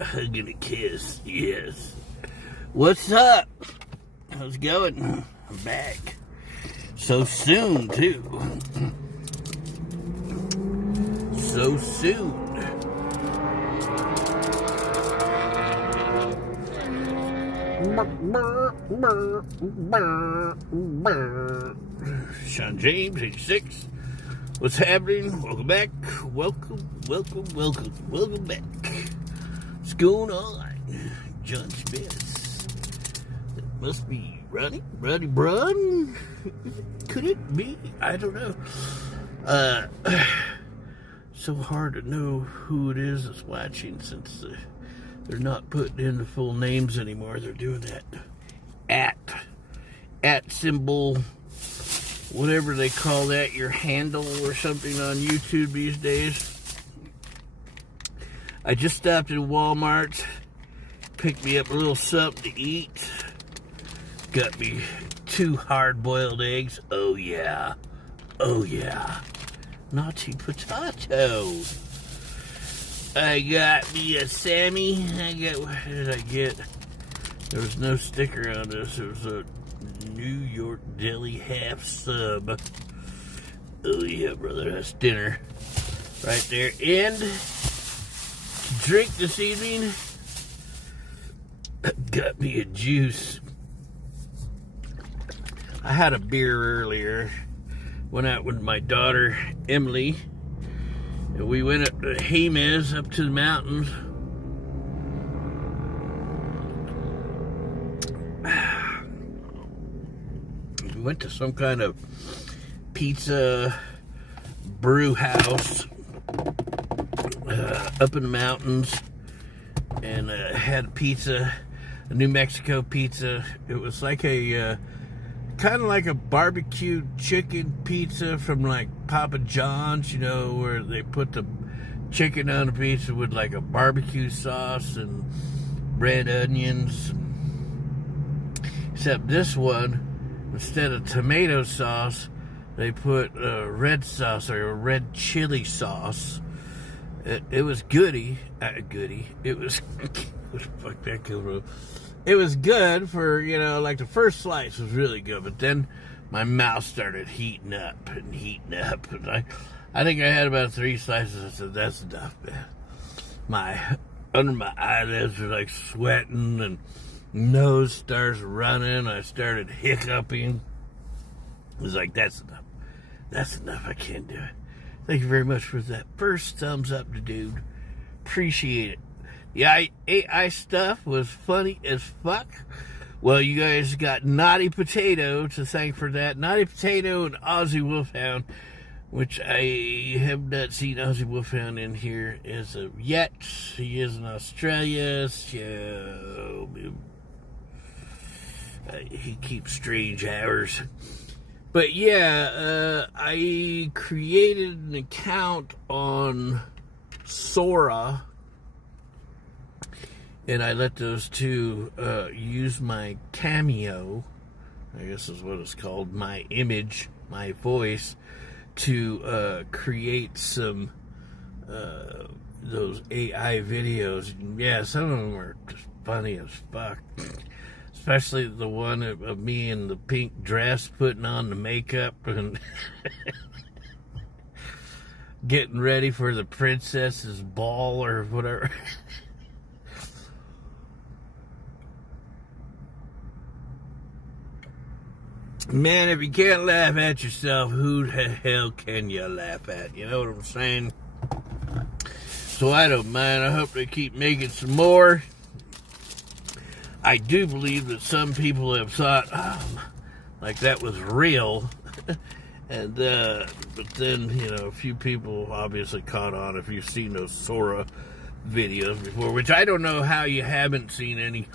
Hugging a kiss, yes. What's up? How's it going? I'm back. So soon, too. So soon. Sean James, 86. What's happening? Welcome back. Welcome back. What's going on? John Smith. That must be Ronnie Brun. Could it be? I don't know. So hard to know who it is that's watching since they're not putting in the full names anymore. They're doing that at symbol, whatever they call that, your handle or something on YouTube these days. I just stopped at Walmart, picked me up a little something to eat. Got me 2 hard-boiled eggs. Oh yeah. Naughty potato. I got me a Sammy. What did I get? There was no sticker on this. It was a New York Deli half sub. Oh yeah, brother, that's dinner right there. And to drink this evening, got me a juice. I had a beer earlier. Went out with my daughter Emily, and we went up to Jimez, up to the mountains. We went to some kind of pizza brew house up in the mountains, and had a pizza, a New Mexico pizza. It was like a kind of like a barbecue chicken pizza from like Papa John's, you know, where they put the chicken on the pizza with like a barbecue sauce and red onions. Except this one, instead of tomato sauce, they put red sauce or a red chili sauce. It was goody. It was fuck that killed. It was good for, you know, like the first slice was really good, but then my mouth started heating up. And I think I had about 3 slices. I said, that's enough, man. Under my eyelids were like sweating and nose starts running. I started hiccuping. I was like, that's enough. I can't do it. Thank you very much for that first thumbs up, dude. Appreciate it. The AI stuff was funny as fuck. Well, you guys got Naughty Potato to thank for that. Naughty Potato and Aussie Wolfhound, which I have not seen Aussie Wolfhound in here as of yet. He is in Australia, so he keeps strange hours. But yeah, I created an account on Sora, and I let those two use my cameo, I guess is what it's called, my image, my voice, to create some those AI videos. Yeah, some of them are just funny as fuck. Especially the one of me in the pink dress putting on the makeup and getting ready for the princess's ball or whatever. Man, if you can't laugh at yourself, who the hell can you laugh at? You know what I'm saying? So I don't mind. I hope they keep making some more. I do believe that some people have thought, like that was real. And but then, you know, a few people obviously caught on. If you've seen those Sora videos before, which I don't know how you haven't seen any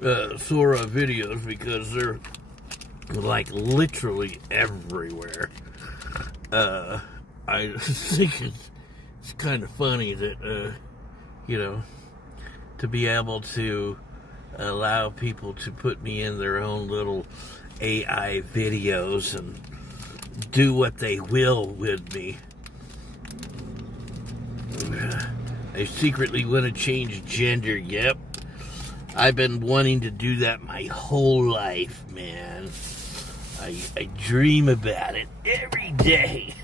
Sora videos, because they're like literally everywhere. I think it's kind of funny that, you know, to be able to allow people to put me in their own little AI videos and do what they will with me. I secretly want to change gender. Yep. I've been wanting to do that my whole life, man. I dream about it every day.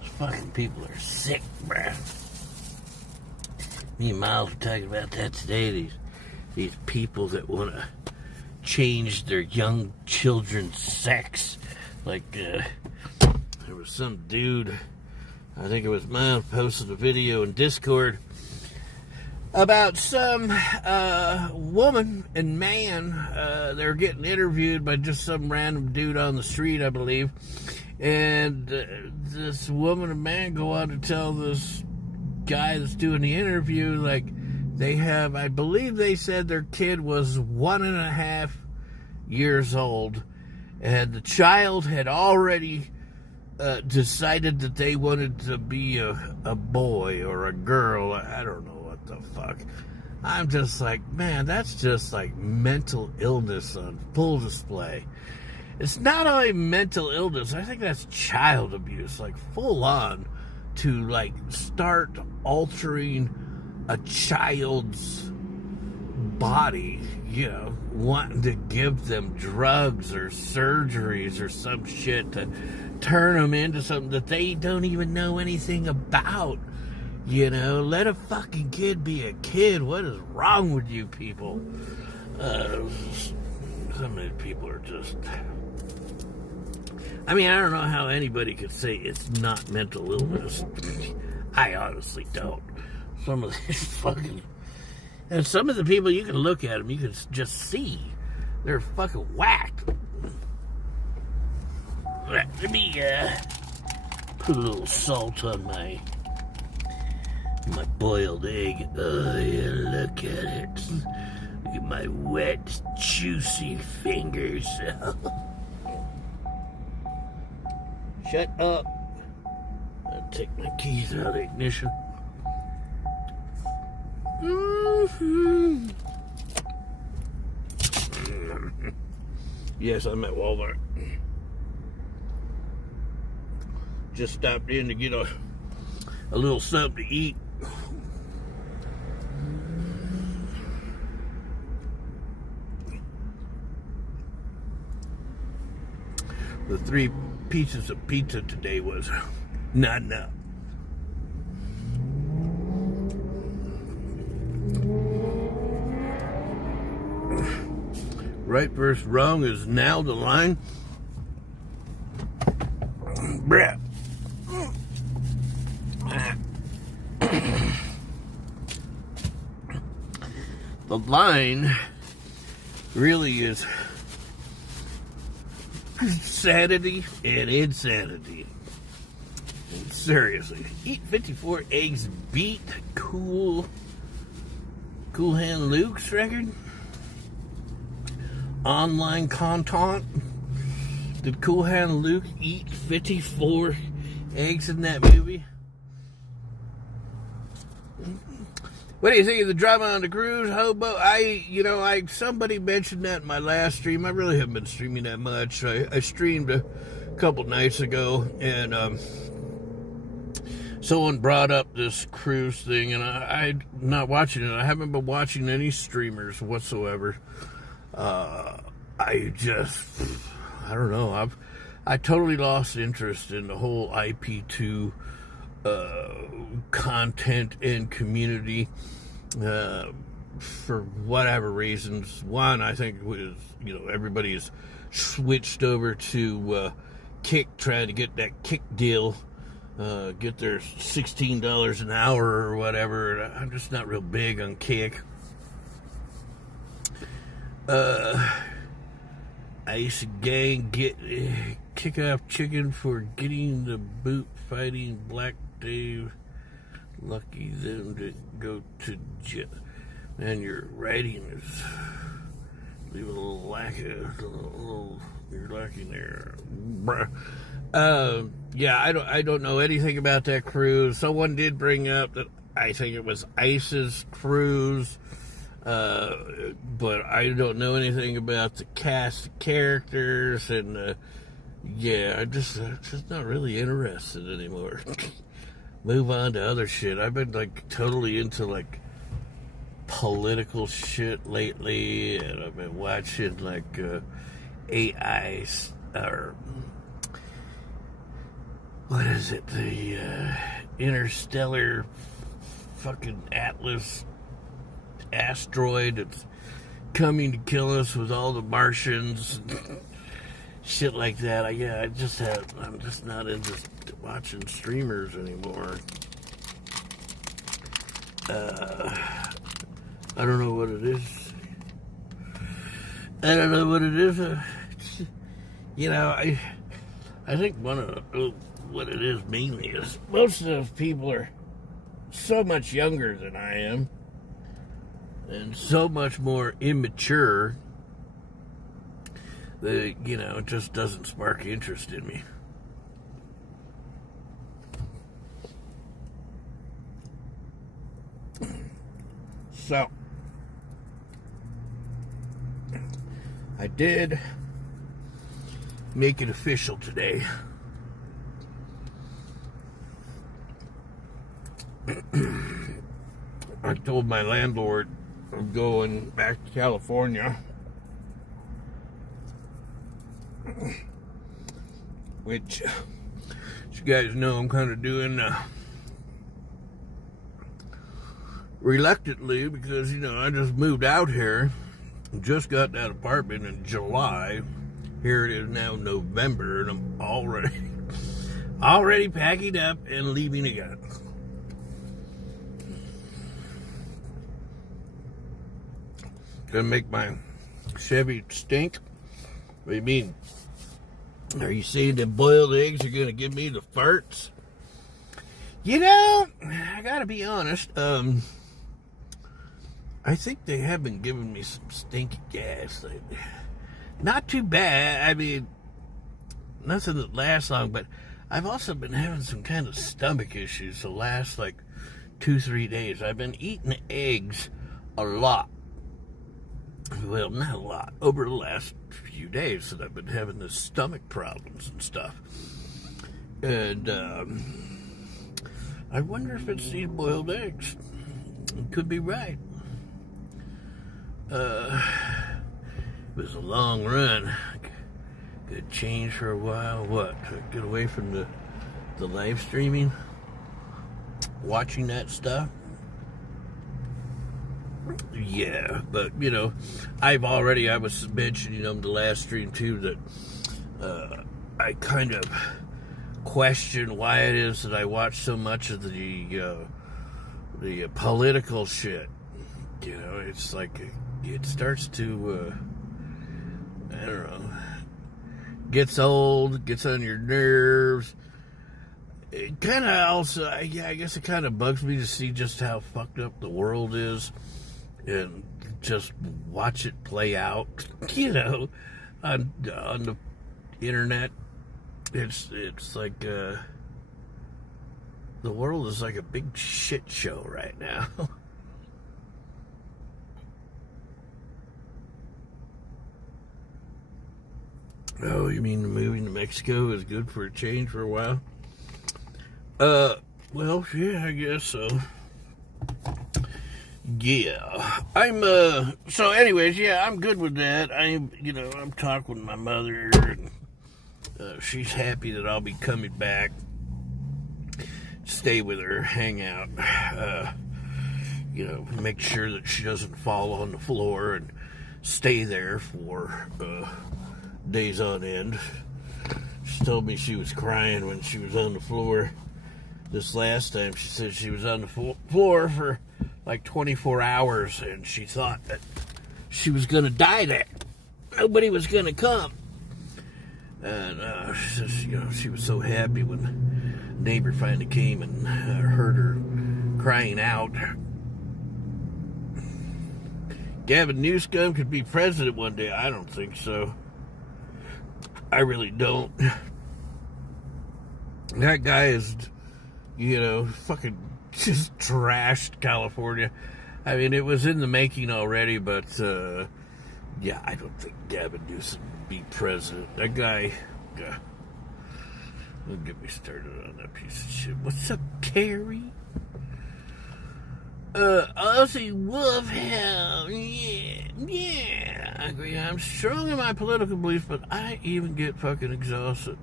Those fucking people are sick, bruh. Me and Miles were talking about that today. These people that want to change their young children's sex. Like, there was some dude, I think it was Miles, posted a video in Discord about some woman and man. They're getting interviewed by just some random dude on the street, I believe. And this woman and man go on to tell this guy that's doing the interview, like, they have, I believe they said their kid was 1.5 years old, and the child had already decided that they wanted to be a boy or a girl. I don't know what the fuck. I'm just like, man, that's just like mental illness on full display. It's not only mental illness, I think that's child abuse, like full on, to like start altering a child's body, you know, wanting to give them drugs or surgeries or some shit to turn them into something that they don't even know anything about. You know, let a fucking kid be a kid. What is wrong with you people? Some of these people are just, I mean, I don't know how anybody could say it's not mental illness. I honestly don't. Some of these fucking, and some of the people, you can look at them, you can just see they're fucking whacked. Let me put a little salt on my boiled egg. Oh yeah, look at it. Look at my wet, juicy fingers. Shut up. I'll take my keys out of the ignition. Mm-hmm. Yes, I'm at Walmart. Just stopped in to get a little something to eat. The 3 pieces of pizza today was not enough. Right versus wrong is now the line. Bruh. The line really is sanity and insanity. And seriously, eat 54 eggs beat Cool Hand Luke's record? Online content? Did Cool Hand Luke eat 54 eggs in that movie? What do you think of the drama on the cruise, Hobo? Somebody mentioned that in my last stream. I really haven't been streaming that much. I streamed a couple nights ago, and someone brought up this cruise thing, and I'm not watching it. I haven't been watching any streamers whatsoever. I don't know. I totally lost interest in the whole IP2 content and community for whatever reasons. One, I think was, everybody has switched over to Kick, trying to get that Kick deal, get their $16 an hour or whatever. I'm just not real big on Kick. Ice gang kick off chicken for getting the boot fighting Black Dave. Lucky them to go to jail. Man, your writing is leave a little you're lacking there. Yeah, I don't know anything about that cruise. Someone did bring up that I think it was Ice's cruise, but I don't know anything about the cast of characters, and yeah, I'm just not really interested anymore. Move on to other shit. I've been like totally into like political shit lately, and I've been watching like AI or what is it, the interstellar fucking Atlas asteroid that's coming to kill us with all the Martians and shit like that. I'm just not into watching streamers anymore. I don't know what it is. You know, I think what it is mainly is most of those people are so much younger than I am and so much more immature that, you know, it just doesn't spark interest in me. So, I did make it official today. I told my landlord I'm going back to California, which, as you guys know, I'm kind of doing reluctantly because, you know, I just moved out here, just got that apartment in July. Here it is now November, and I'm already packing up and leaving again. Gonna make my Chevy stink? What do you mean? Are you saying that boiled eggs are gonna give me the farts? You know, I gotta be honest, I think they have been giving me some stinky gas lately. Not too bad. I mean, nothing that lasts long, but I've also been having some kind of stomach issues the last, like, 2-3 days. I've been eating eggs a lot. Well, not a lot. Over the last few days that I've been having the stomach problems and stuff. And, I wonder if it's these boiled eggs. It could be right. It was a long run. Good change for a while. What? Get away from the live streaming? Watching that stuff? Yeah, but, you know, I was mentioning on the last stream, too, that I kind of question why it is that I watch so much of the political shit. You know, it's like, it starts to, I don't know, gets old, gets on your nerves. It kind of also, I guess it kind of bugs me to see just how fucked up the world is and just watch it play out, you know, on the internet. It's like, the world is like a big shit show right now. Oh, you mean moving to Mexico is good for a change for a while? Well, yeah, I guess so. Yeah, so anyways, yeah, I'm good with that. I'm talking with my mother, and she's happy that I'll be coming back, stay with her, hang out, make sure that she doesn't fall on the floor and stay there for, days on end. She told me she was crying when she was on the floor this last time. She said she was on the floor for like 24 hours and she thought that she was gonna die there. nobody was going to come. And she was so happy when a neighbor finally came and heard her crying out. Gavin Newsom could be president one day. I don't think so. I really don't. That guy is, fucking just trashed California. I mean, it was in the making already, but, yeah, I don't think Gavin Newsom would be president. That guy, don't get me started on that piece of shit. What's up, Carrie? Aussie Wolfhound, yeah, I agree. I'm strong in my political beliefs, but I even get fucking exhausted.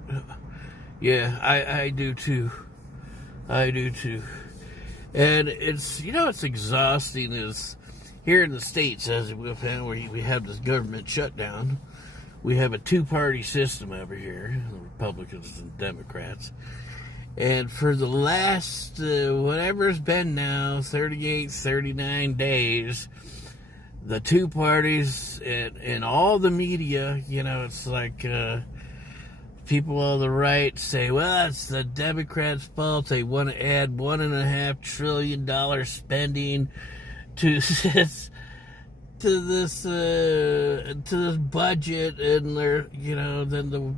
Yeah, I do too. I do too. And it's, it's exhausting is here in the States, as we've had, where we have this government shutdown. We have a two-party system over here, the Republicans and Democrats. And for the last, whatever it's been now, 38, 39 days, the two parties and all the media, it's like people on the right say, well, it's the Democrats' fault. They want to add $1.5 trillion spending to this budget, and they're, then the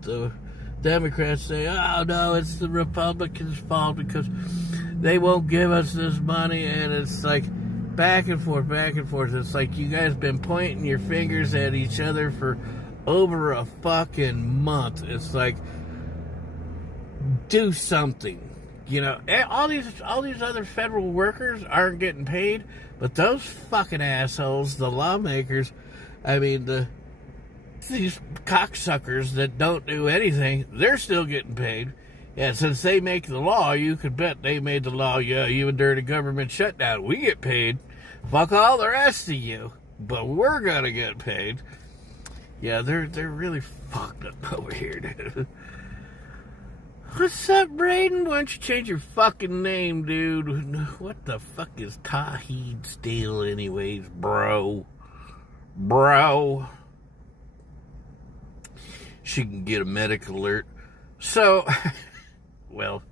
the Democrats say, oh no, it's the Republicans' fault because they won't give us this money, and it's like back and forth, back and forth. It's like you guys been pointing your fingers at each other for over a fucking month. It's like, do something. All these other federal workers aren't getting paid, but those fucking assholes, the lawmakers, I mean, these cocksuckers that don't do anything, they're still getting paid. Yeah, since they make the law, you could bet they made the law, yeah, even during a government shutdown, we get paid. Fuck all the rest of you, but we're gonna get paid. Yeah, they're really fucked up over here, dude. What's up, Braden? Why don't you change your fucking name, dude? What the fuck is Tahid Steel anyways, bro? Bro. She can get a medical alert. So, well,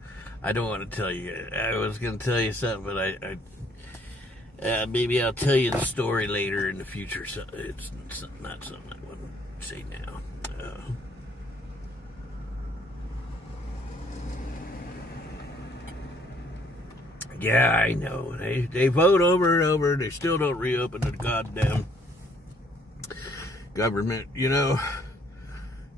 I don't want to tell you. I was going to tell you something, but maybe I'll tell you the story later in the future. So it's not something I want to say now. Yeah, I know. They vote over and over, and they still don't reopen the goddamn government,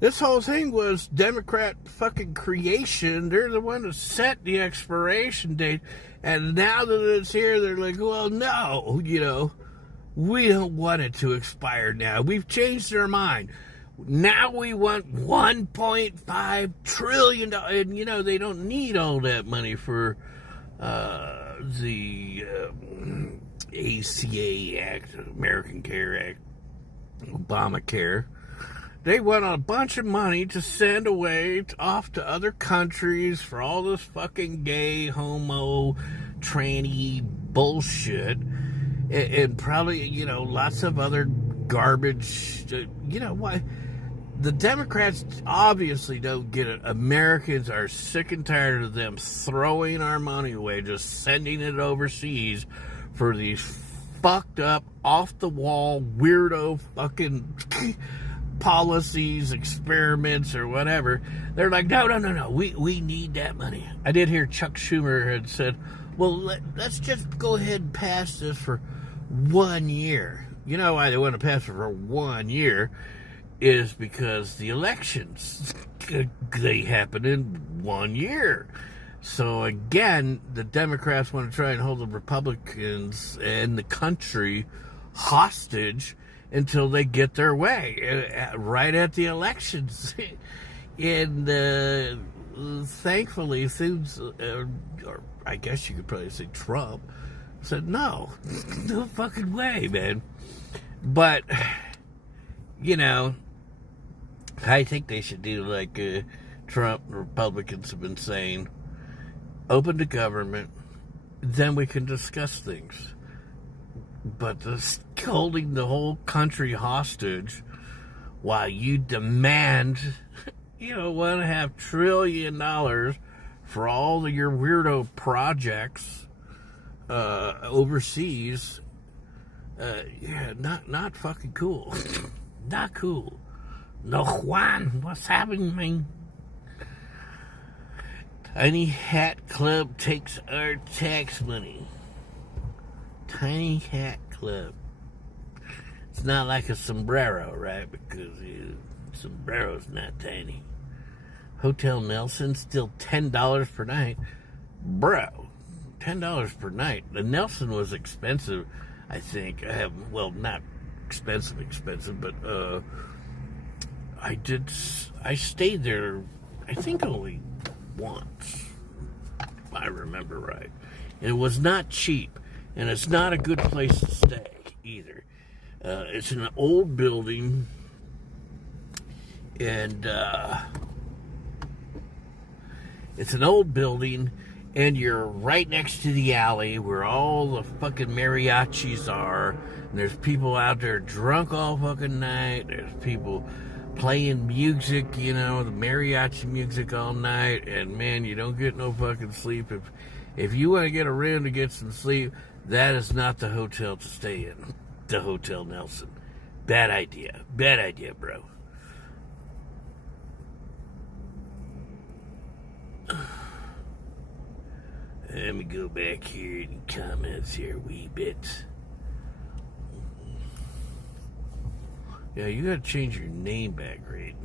This whole thing was Democrat fucking creation. They're the one that set the expiration date. And now that it's here, they're like, well, no, we don't want it to expire now. We've changed our mind. Now we want $1.5 trillion. And, they don't need all that money for the ACA Act, American Care Act, Obamacare. They want a bunch of money to send away off to other countries for all this fucking gay, homo, tranny bullshit. And probably, lots of other garbage. Why? The Democrats obviously don't get it. Americans are sick and tired of them throwing our money away, just sending it overseas for these fucked up, off-the-wall, weirdo fucking policies, experiments, or whatever. They're like, no, we need that money. I did hear Chuck Schumer had said, well, let's just go ahead and pass this for 1 year. You know why they want to pass it for 1 year is because the elections, they happen in 1 year. So again, the Democrats want to try and hold the Republicans and the country hostage until they get their way, right at the elections. And thankfully, things, or I guess you could probably say Trump, said, no fucking way, man. But, I think they should do like Trump and Republicans have been saying, open the government, then we can discuss things. But holding the whole country hostage while you demand, $1.5 trillion for all of your weirdo projects overseas. Not fucking cool. Not cool. No, Juan, what's happening, man? Tiny Hat Club takes our tax money. Tiny Hat Club. It's not like a sombrero, right? Because sombrero's not tiny. Hotel Nelson, still $10 per night. Bro, $10 per night. The Nelson was expensive, I think. Not expensive, but I stayed there, I think only once, if I remember right. And it was not cheap, and it's not a good place to stay either. It's an old building, and you're right next to the alley where all the fucking mariachis are, and there's people out there drunk all fucking night. There's people playing music, the mariachi music all night, and man, you don't get no fucking sleep. If you want to get around to get some sleep, that is not the hotel to stay in. The Hotel Nelson. Bad idea, bro. Let me go back here in comments here a wee bit. Yeah, you gotta change your name back, right?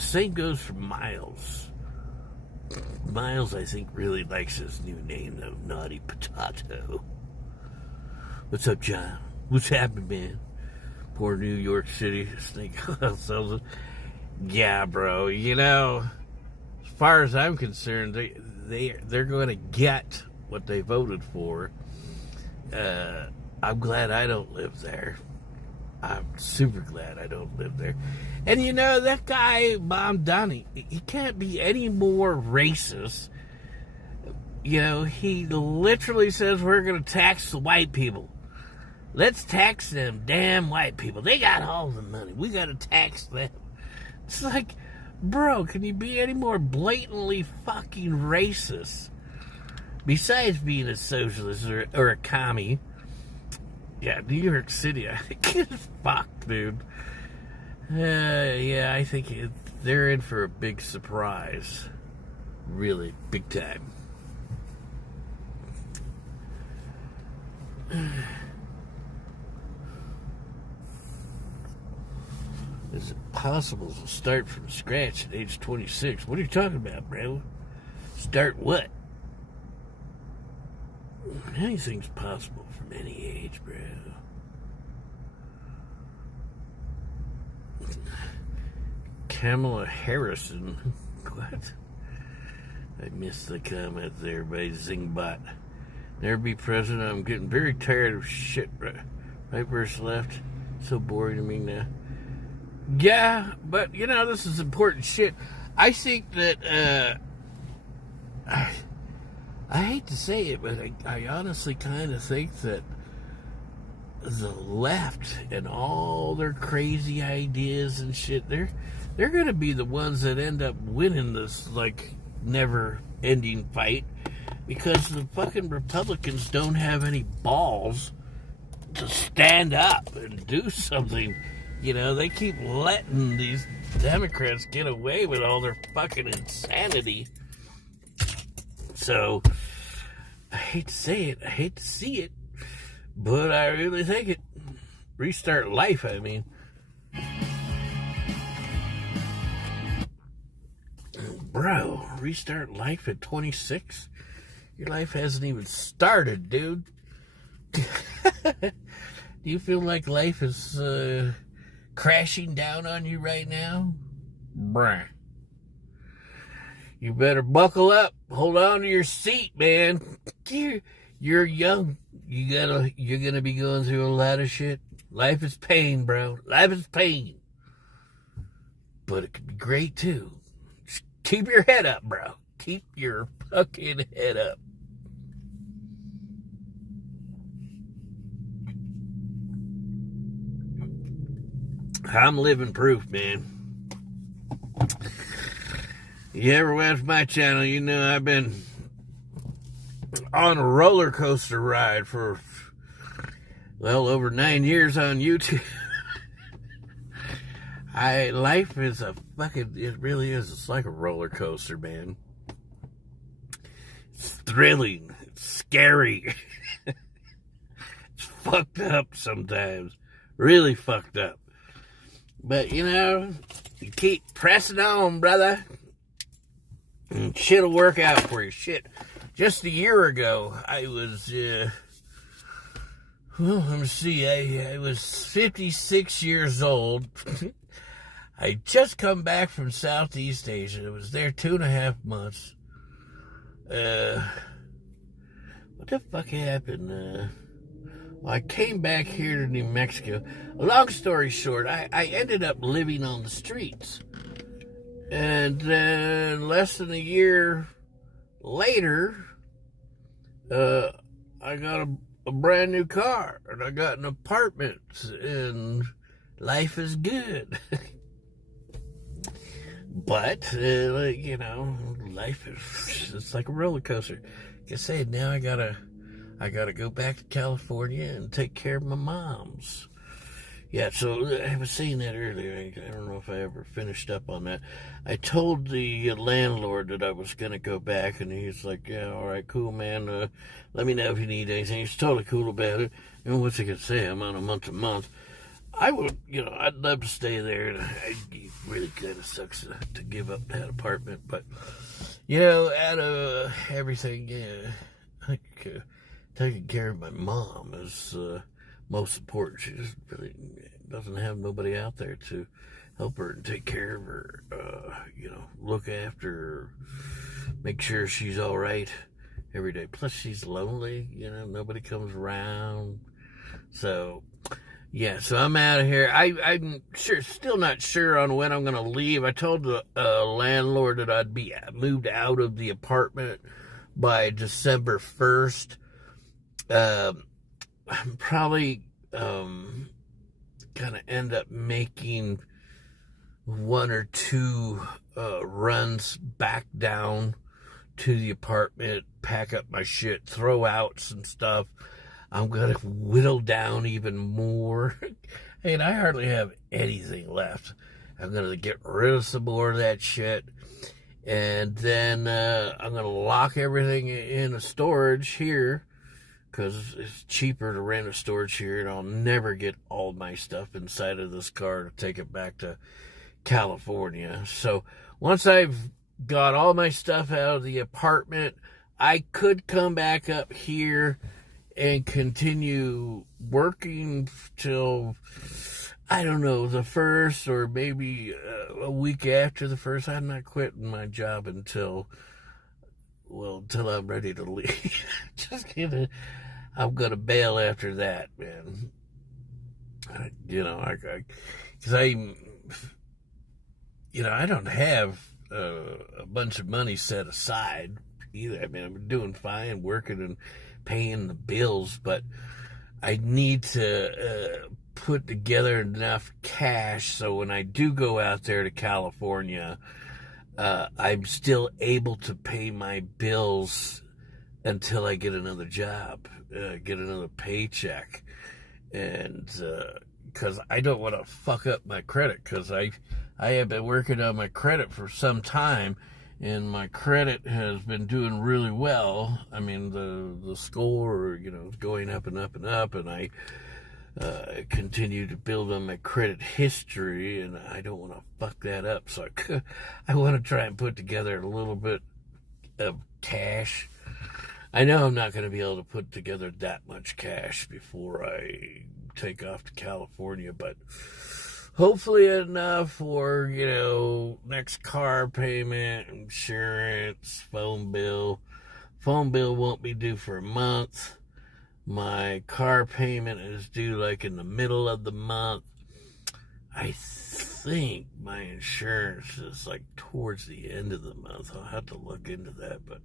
Same goes for Miles. Miles, I think, really likes his new name, though. Naughty Potato. What's up, John? What's happening, man? Poor New York City snake oil. Yeah, bro. As far as I'm concerned, they're going to get what they voted for. I'm glad I don't live there. I'm super glad I don't live there. And that guy, Mom Donnie, he can't be any more racist. He literally says we're going to tax the white people. Let's tax them damn white people. They got all the money. We got to tax them. It's like, bro, can you be any more blatantly fucking racist? Besides being a socialist or a commie. Yeah, New York City, I think is fucked, dude. I think they're in for a big surprise. Really, big time. Is it possible to start from scratch at age 26? What are you talking about, bro? Start what? Anything's possible from any age, bro. Kamala Harrison. What? I missed the comment there by Zingbot. Never be president. I'm getting very tired of shit. Right versus left. So boring to me now. Yeah, but this is important shit. I think that I hate to say it, but I honestly kind of think that the left and all their crazy ideas and shit, they're going to be the ones that end up winning this, never-ending fight, because the fucking Republicans don't have any balls to stand up and do something. They keep letting these Democrats get away with all their fucking insanity. So, I hate to say it, I hate to see it, but I really think it. Restart life, I mean. Bro, restart life at 26? Your life hasn't even started, dude. Do you feel like life is crashing down on you right now? Bruh. You better buckle up. Hold on to your seat, man. You're young. You're gonna be going through a lot of shit. Life is pain, bro. Life is pain. But it could be great too. Just keep your head up, bro. Keep your fucking head up. I'm living proof, man. You ever watch my channel, you know I've been on a roller coaster ride for, well, over 9 years on YouTube. Life is it really is. It's like a roller coaster, man. It's thrilling. It's scary. It's fucked up sometimes. Really fucked up. But, you know, you keep pressing on, brother. And shit'll work out for you. Shit. Just a year ago, I was, well, let me see. I was 56 years old. I just come back from Southeast Asia. I was there 2.5 months. What the fuck happened? Well, I came back here to New Mexico. Long story short, I ended up living on the streets. And then less than a year later, I got a brand new car. And I got an apartment. And life is good. But, you know, life is, it's like a roller coaster. Like I said, now I gotta go back to California and take care of my moms. Yeah, so I was saying that earlier. I don't know if I ever finished up on that. I told the landlord that I was gonna go back, and he's like, yeah, all right, cool, man. Let me know if you need anything. He's totally cool about it. You know, what's he gonna say? I'm on a month-to-month. I would, you know, I'd love to stay there. It really kind of sucks to give up that apartment. But, you know, out of everything, yeah, I think taking care of my mom is most important. She just really doesn't have nobody out there to help her and take care of her, you know, look after her, make sure she's all right every day. Plus, she's lonely, you know, nobody comes around. So, yeah, so I'm out of here. I'm still not sure on when I'm going to leave. I told the landlord that I'd be moved out of the apartment by December 1st. I'm probably going to end up making 1 or 2 runs back down to the apartment, pack up my shit, throw out some stuff. I'm going to whittle down even more. And I hardly have anything left. I'm going to get rid of some more of that shit. And then I'm going to lock everything in a storage here, because it's cheaper to rent a storage here, and I'll never get all my stuff inside of this car to take it back to California. So once I've got all my stuff out of the apartment, I could come back up here and continue working till, I don't know, the 1st, or maybe a week after the 1st. I'm not quitting my job until I'm ready to leave. Just kidding. I'm going to bail after that, man. You know, because I don't have a bunch of money set aside either. I mean, I'm doing fine working and paying the bills, but I need to put together enough cash so when I do go out there to California, I'm still able to pay my bills until I get another job, get another paycheck. And because I don't want to fuck up my credit, because I have been working on my credit for some time, and my credit has been doing really well. I mean, the score, you know, is going up and up and up, and I continue to build on my credit history, and I don't want to fuck that up. So I want to try and put together a little bit of cash. I know I'm not going to be able to put together that much cash before I take off to California, but hopefully enough for, you know, next car payment, insurance, phone bill. Phone bill won't be due for a month. My car payment is due like in the middle of the month. I think my insurance is like towards the end of the month. I'll have to look into that, but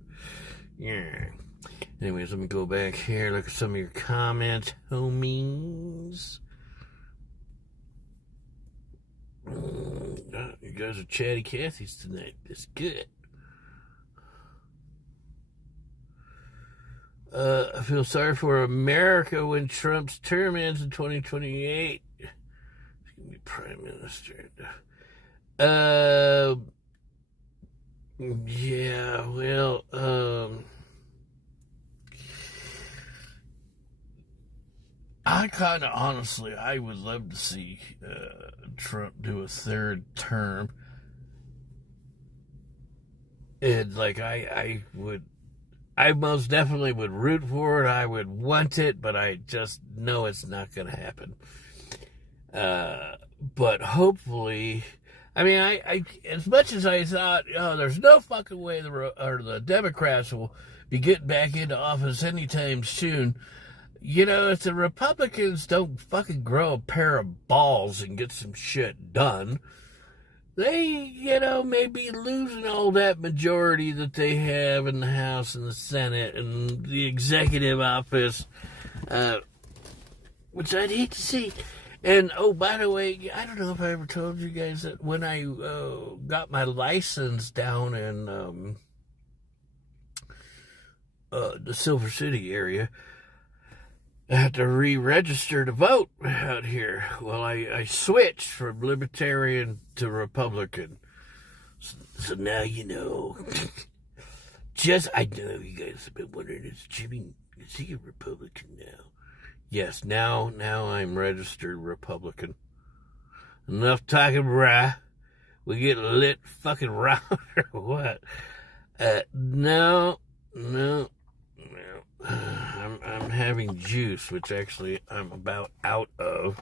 yeah. Anyways, let me go back here, look at some of your comments, homies. You guys are chatty Cathy's tonight. It's good. I feel sorry for America when Trump's term ends in 2028. He's going to be prime minister. Yeah, well, I kind of honestly, I would love to see Trump do a third term. And like I most definitely would root for it. I would want it, but I just know it's not going to happen. But hopefully, I mean, I as much as I thought, oh, there's no fucking way the Democrats will be getting back into office anytime soon. You know, if the Republicans don't fucking grow a pair of balls and get some shit done, they, you know, may be losing all that majority that they have in the House and the Senate and the executive office, which I'd hate to see. And, oh, by the way, I don't know if I ever told you guys that when I got my license down in the Silver City area, I had to re-register to vote out here. Well, I switched from Libertarian to Republican. So now you know. I know you guys have been wondering, is he a Republican now? Yes, now I'm registered Republican. Enough talking, brah. We get lit fucking round or what? No. I'm having juice, which actually I'm about out of.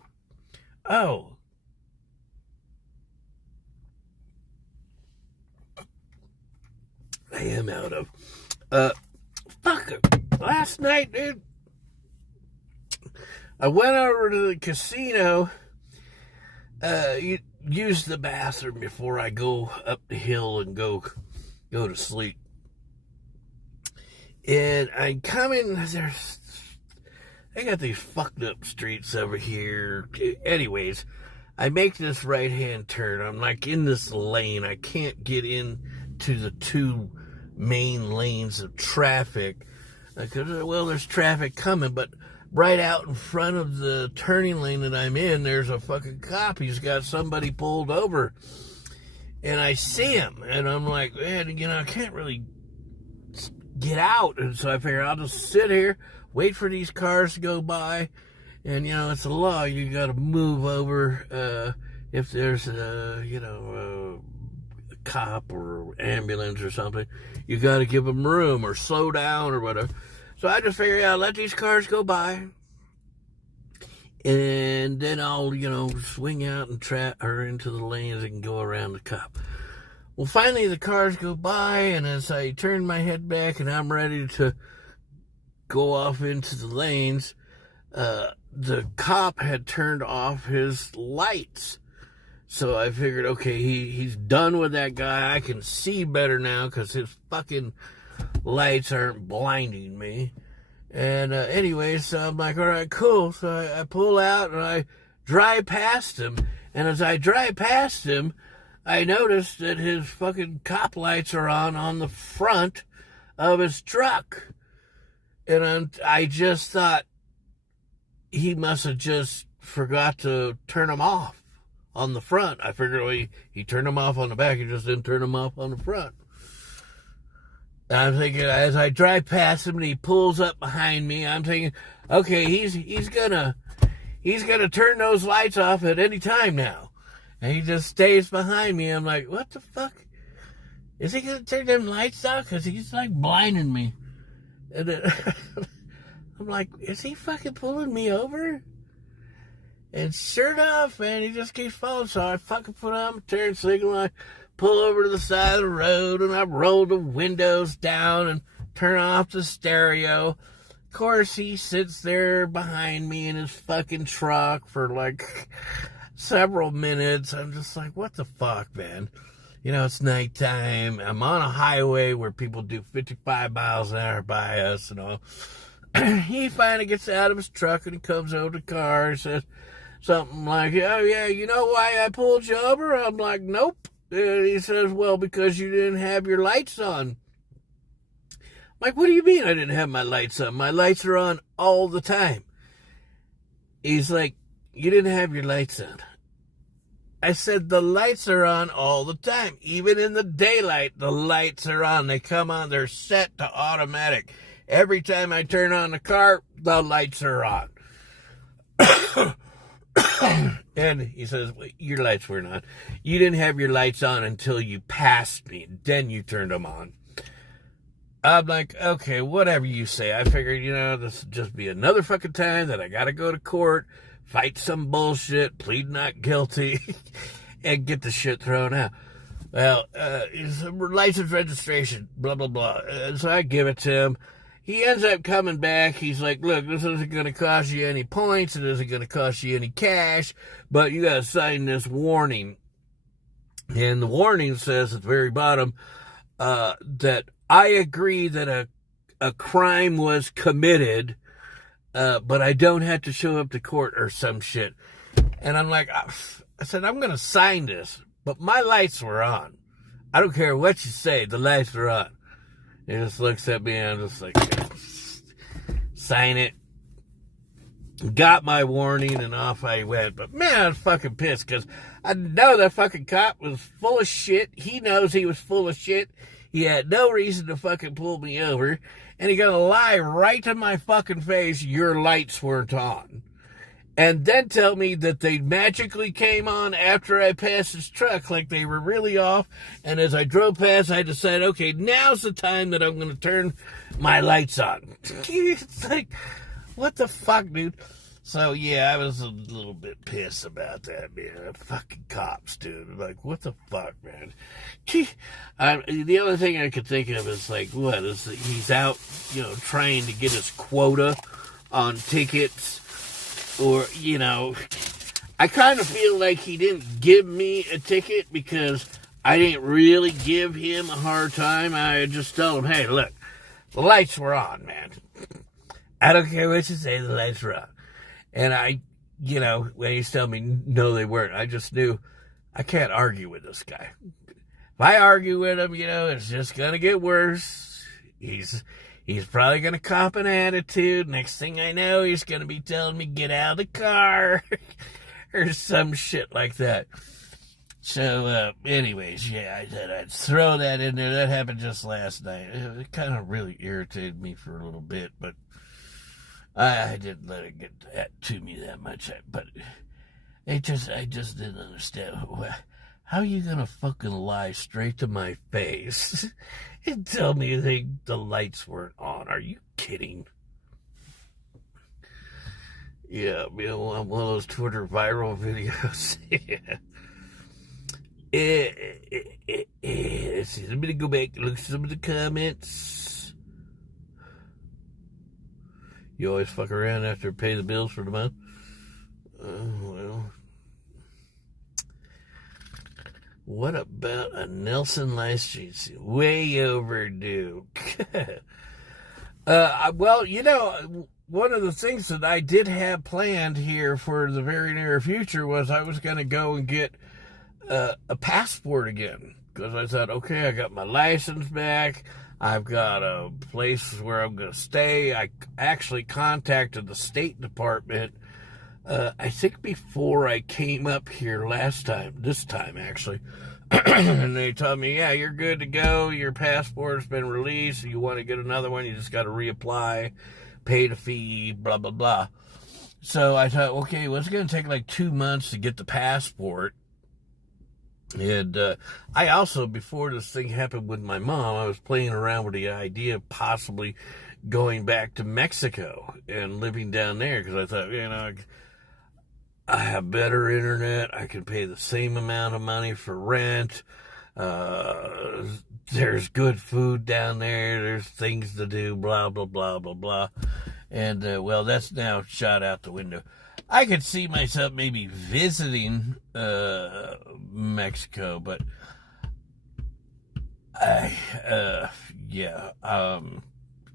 Oh. I am out of. Last night, dude, I went over to the casino, use the bathroom before I go up the hill and go to sleep. And I come in, I got these fucked up streets over here. Anyways, I make this right-hand turn. I'm like in this lane. I can't get into the two main lanes of traffic. Because, well, there's traffic coming, but right out in front of the turning lane that I'm in, there's a fucking cop. He's got somebody pulled over. And I see him, and I'm like, man, you know, I can't really get out. And so I figure I'll just sit here, wait for these cars to go by. And, you know, it's a law. You got to move over if there's, a cop or ambulance or something. You got to give them room or slow down or whatever. So I just figure out, let these cars go by. And then I'll, swing out and into the lanes and go around the cop. Well, finally the cars go by, and as I turn my head back and I'm ready to go off into the lanes, the cop had turned off his lights. So I figured, okay, he's done with that guy. I can see better now because his fucking lights aren't blinding me. And anyways, so I'm like, all right, cool. So I pull out and I drive past him. And as I drive past him, I noticed that his fucking cop lights are on the front of his truck. And I just thought he must have just forgot to turn them off on the front. I figured he turned them off on the back. He just didn't turn them off on the front. And I'm thinking, as I drive past him and he pulls up behind me, I'm thinking, okay, he's gonna turn those lights off at any time now. And he just stays behind me. I'm like, what the fuck? Is he gonna turn them lights off? Because he's like blinding me. And then, I'm like, is he fucking pulling me over? And sure enough, man, he just keeps following. So I fucking put on my turn signal. I pull over to the side of the road, and I roll the windows down and turn off the stereo. Of course, he sits there behind me in his fucking truck for like several minutes. I'm just like, what the fuck, man? You know, it's nighttime. I'm on a highway where people do 55 miles an hour by us and all. He finally gets out of his truck and he comes over to the car and says, something like, oh, yeah, you know why I pulled you over? I'm like, nope. And he says, well, because you didn't have your lights on. I'm like, what do you mean I didn't have my lights on? My lights are on all the time. He's like, you didn't have your lights on. I said, the lights are on all the time. Even in the daylight, the lights are on. They come on. They're set to automatic. Every time I turn on the car, the lights are on. And he says, well, your lights weren't on. You didn't have your lights on until you passed me. Then you turned them on. I'm like, okay, whatever you say. I figured, this would just be another fucking time that I got to go to court, fight some bullshit, plead not guilty, and get the shit thrown out. Well, it's a license registration, blah, blah, blah. So I give it to him. He ends up coming back. He's like, look, this isn't going to cost you any points. It isn't going to cost you any cash, but you got to sign this warning. And the warning says at the very bottom that I agree that a crime was committed, but I don't have to show up to court or some shit. And I'm like, I said, I'm going to sign this, but my lights were on. I don't care what you say, the lights are on. He just looks at me and I'm just like, sign it. Got my warning and off I went. But man, I was fucking pissed because I know that fucking cop was full of shit. He knows he was full of shit. He had no reason to fucking pull me over. And he gonna lie right to my fucking face, your lights weren't on. And then tell me that they magically came on after I passed his truck, like they were really off. And as I drove past, I decided, okay, now's the time that I'm going to turn my lights on. It's like, what the fuck, dude? So, yeah, I was a little bit pissed about that, man. Fucking cops, dude. Like, what the fuck, man? The other thing I could think of is, like, what? Is he's out, trying to get his quota on tickets. Or, I kind of feel like he didn't give me a ticket because I didn't really give him a hard time. I just told him, hey, look, the lights were on, man. I don't care what you say, the lights were on. And when he's telling me, no, they weren't, I just knew I can't argue with this guy. If I argue with him, it's just going to get worse. He's probably going to cop an attitude. Next thing I know, he's going to be telling me, get out of the car. Or some shit like that. So, anyways, yeah, I said I'd throw that in there. That happened just last night. It kind of really irritated me for a little bit, but I didn't let it get to me that much. But I just didn't understand. How are you going to fucking lie straight to my face and tell me the lights weren't on? Are you kidding? Yeah, one of those Twitter viral videos. Let's see, let me go back and look at some of the comments. You always fuck around after you pay the bills for the month? Well... What about a Nelson license? Way overdue. Well, one of the things that I did have planned here for the very near future was I was going to go and get a passport again. Because I thought, okay, I got my license back. I've got a place where I'm going to stay. I actually contacted the State Department I think before I came up here this time actually, and they told me, yeah, you're good to go. Your passport's been released. You want to get another one, you just got to reapply, pay the fee, blah, blah, blah. So I thought, okay, well, it's going to take like 2 months to get the passport. And I also, before this thing happened with my mom, I was playing around with the idea of possibly going back to Mexico and living down there because I thought, I have better internet. I can pay the same amount of money for rent. There's good food down there. There's things to do, blah, blah, blah, blah, blah. And, well, that's now shot out the window. I could see myself maybe visiting Mexico, but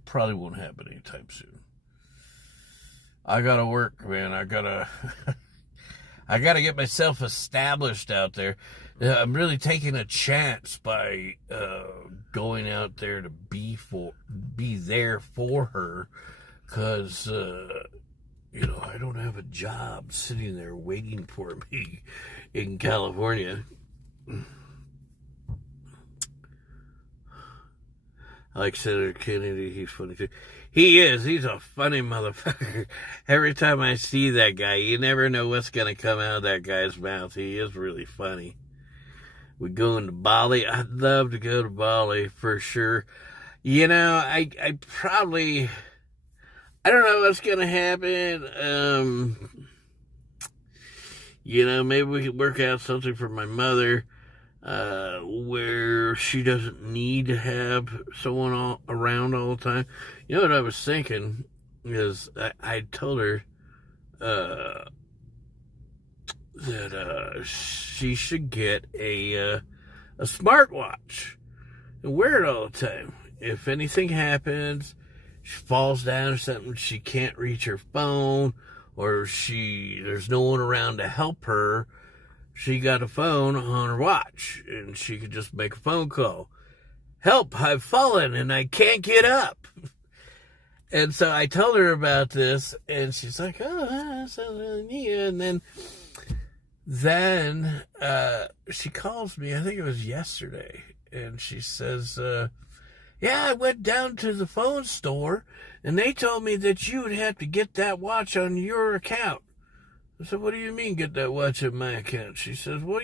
probably won't happen anytime soon. I gotta work, man. I got to get myself established out there. I'm really taking a chance by going out there to be there for her, because I don't have a job sitting there waiting for me in California. I like Senator Kennedy. He's funny too. He is. He's a funny motherfucker. Every time I see that guy, you never know what's going to come out of that guy's mouth. He is really funny. We going to Bali. I'd love to go to Bali for sure. I probably, I don't know what's going to happen. Maybe we could work out something for my mother where she doesn't need to have someone around all the time. You know what I was thinking is I told her that she should get a smartwatch and wear it all the time. If anything happens, she falls down or something, she can't reach her phone, or there's no one around to help her, she got a phone on her watch, and she could just make a phone call. Help, I've fallen, and I can't get up. And so I told her about this, and she's like, oh, that sounds really neat. And then she calls me, I think it was yesterday, and she says, yeah, I went down to the phone store, and they told me that you would have to get that watch on your account. I said, what do you mean get that watch on my account? She says, well,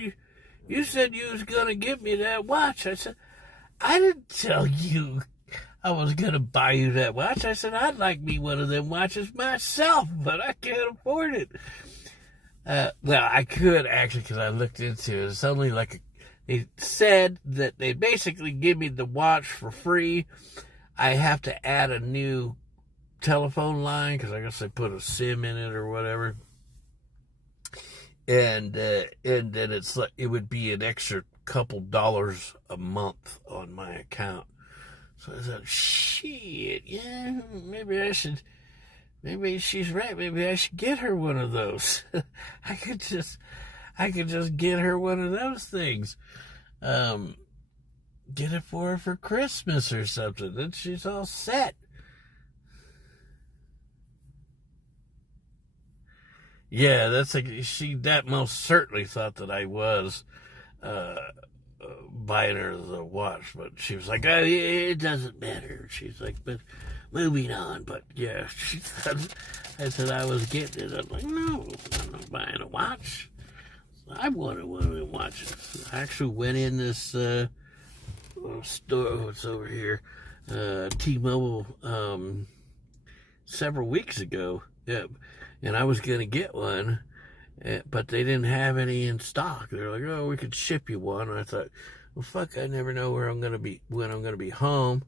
you said you was going to give me that watch. I said, I didn't tell you I was going to buy you that watch. I said, I'd like me one of them watches myself, but I can't afford it. Well, I could actually, because I looked into it. It's only they said that they basically give me the watch for free. I have to add a new telephone line, because I guess they put a SIM in it or whatever. And then it's like, it would be an extra couple dollars a month on my account. So I thought, shit, yeah, maybe she's right. Maybe I should get her one of those. I could just get her one of those things. Get it for her for Christmas or something. Then she's all set. Yeah, that most certainly thought that I was buying her the watch, but she was like, oh, it doesn't matter. She's like, but moving on. But yeah, she thought I said I was getting it. I'm like, no, I'm not buying a watch. I wanted one of them watches. I actually went in this store, it's over here, T-Mobile, several weeks ago. Yeah. And I was going to get one, but they didn't have any in stock. They're like, oh, we could ship you one. And I thought, well, fuck, I never know when I'm going to be home.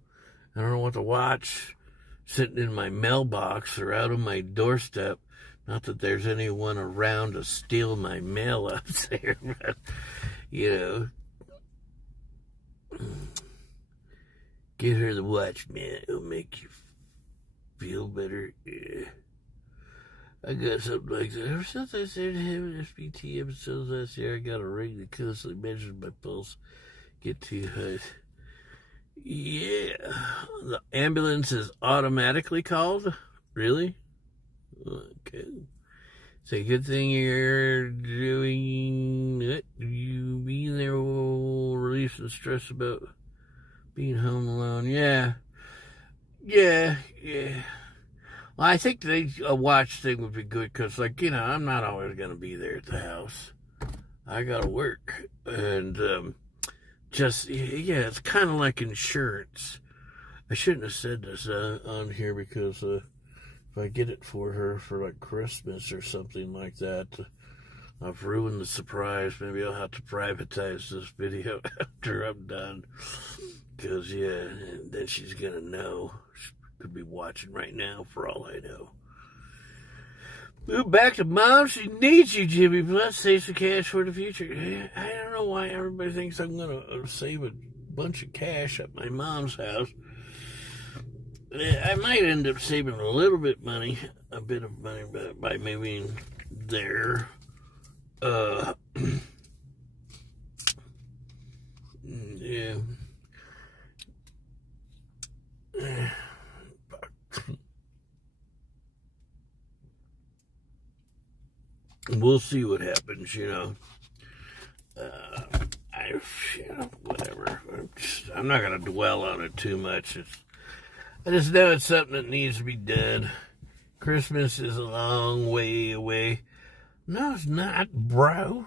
I don't know what to watch sitting in my mailbox or out on my doorstep. Not that there's anyone around to steal my mail up there, but, get her the watch, man. It'll make you feel better. Yeah. I got something like that. Ever since I started having SBT episodes last year, I got a ring that constantly measures my pulse. Get too high. Yeah. The ambulance is automatically called? Really? Okay. It's a good thing you're doing it. You being there will relieve some stress about being home alone. Yeah. Well, I think a watch thing would be good because, I'm not always going to be there at the house. I got to work. And it's kind of like insurance. I shouldn't have said this on here because if I get it for her for, Christmas or something like that, I've ruined the surprise. Maybe I'll have to privatize this video after I'm done. Because, then she's going to know. Could be watching right now for all I know. Move back to mom. She needs you, Jimmy. Plus, save some cash for the future. I don't know why everybody thinks I'm going to save a bunch of cash at my mom's house. I might end up saving a bit of money by moving there. Yeah. We'll see what happens, you know. Whatever. I'm not going to dwell on it too much. I just know it's something that needs to be done. Christmas is a long way away. No, it's not, bro.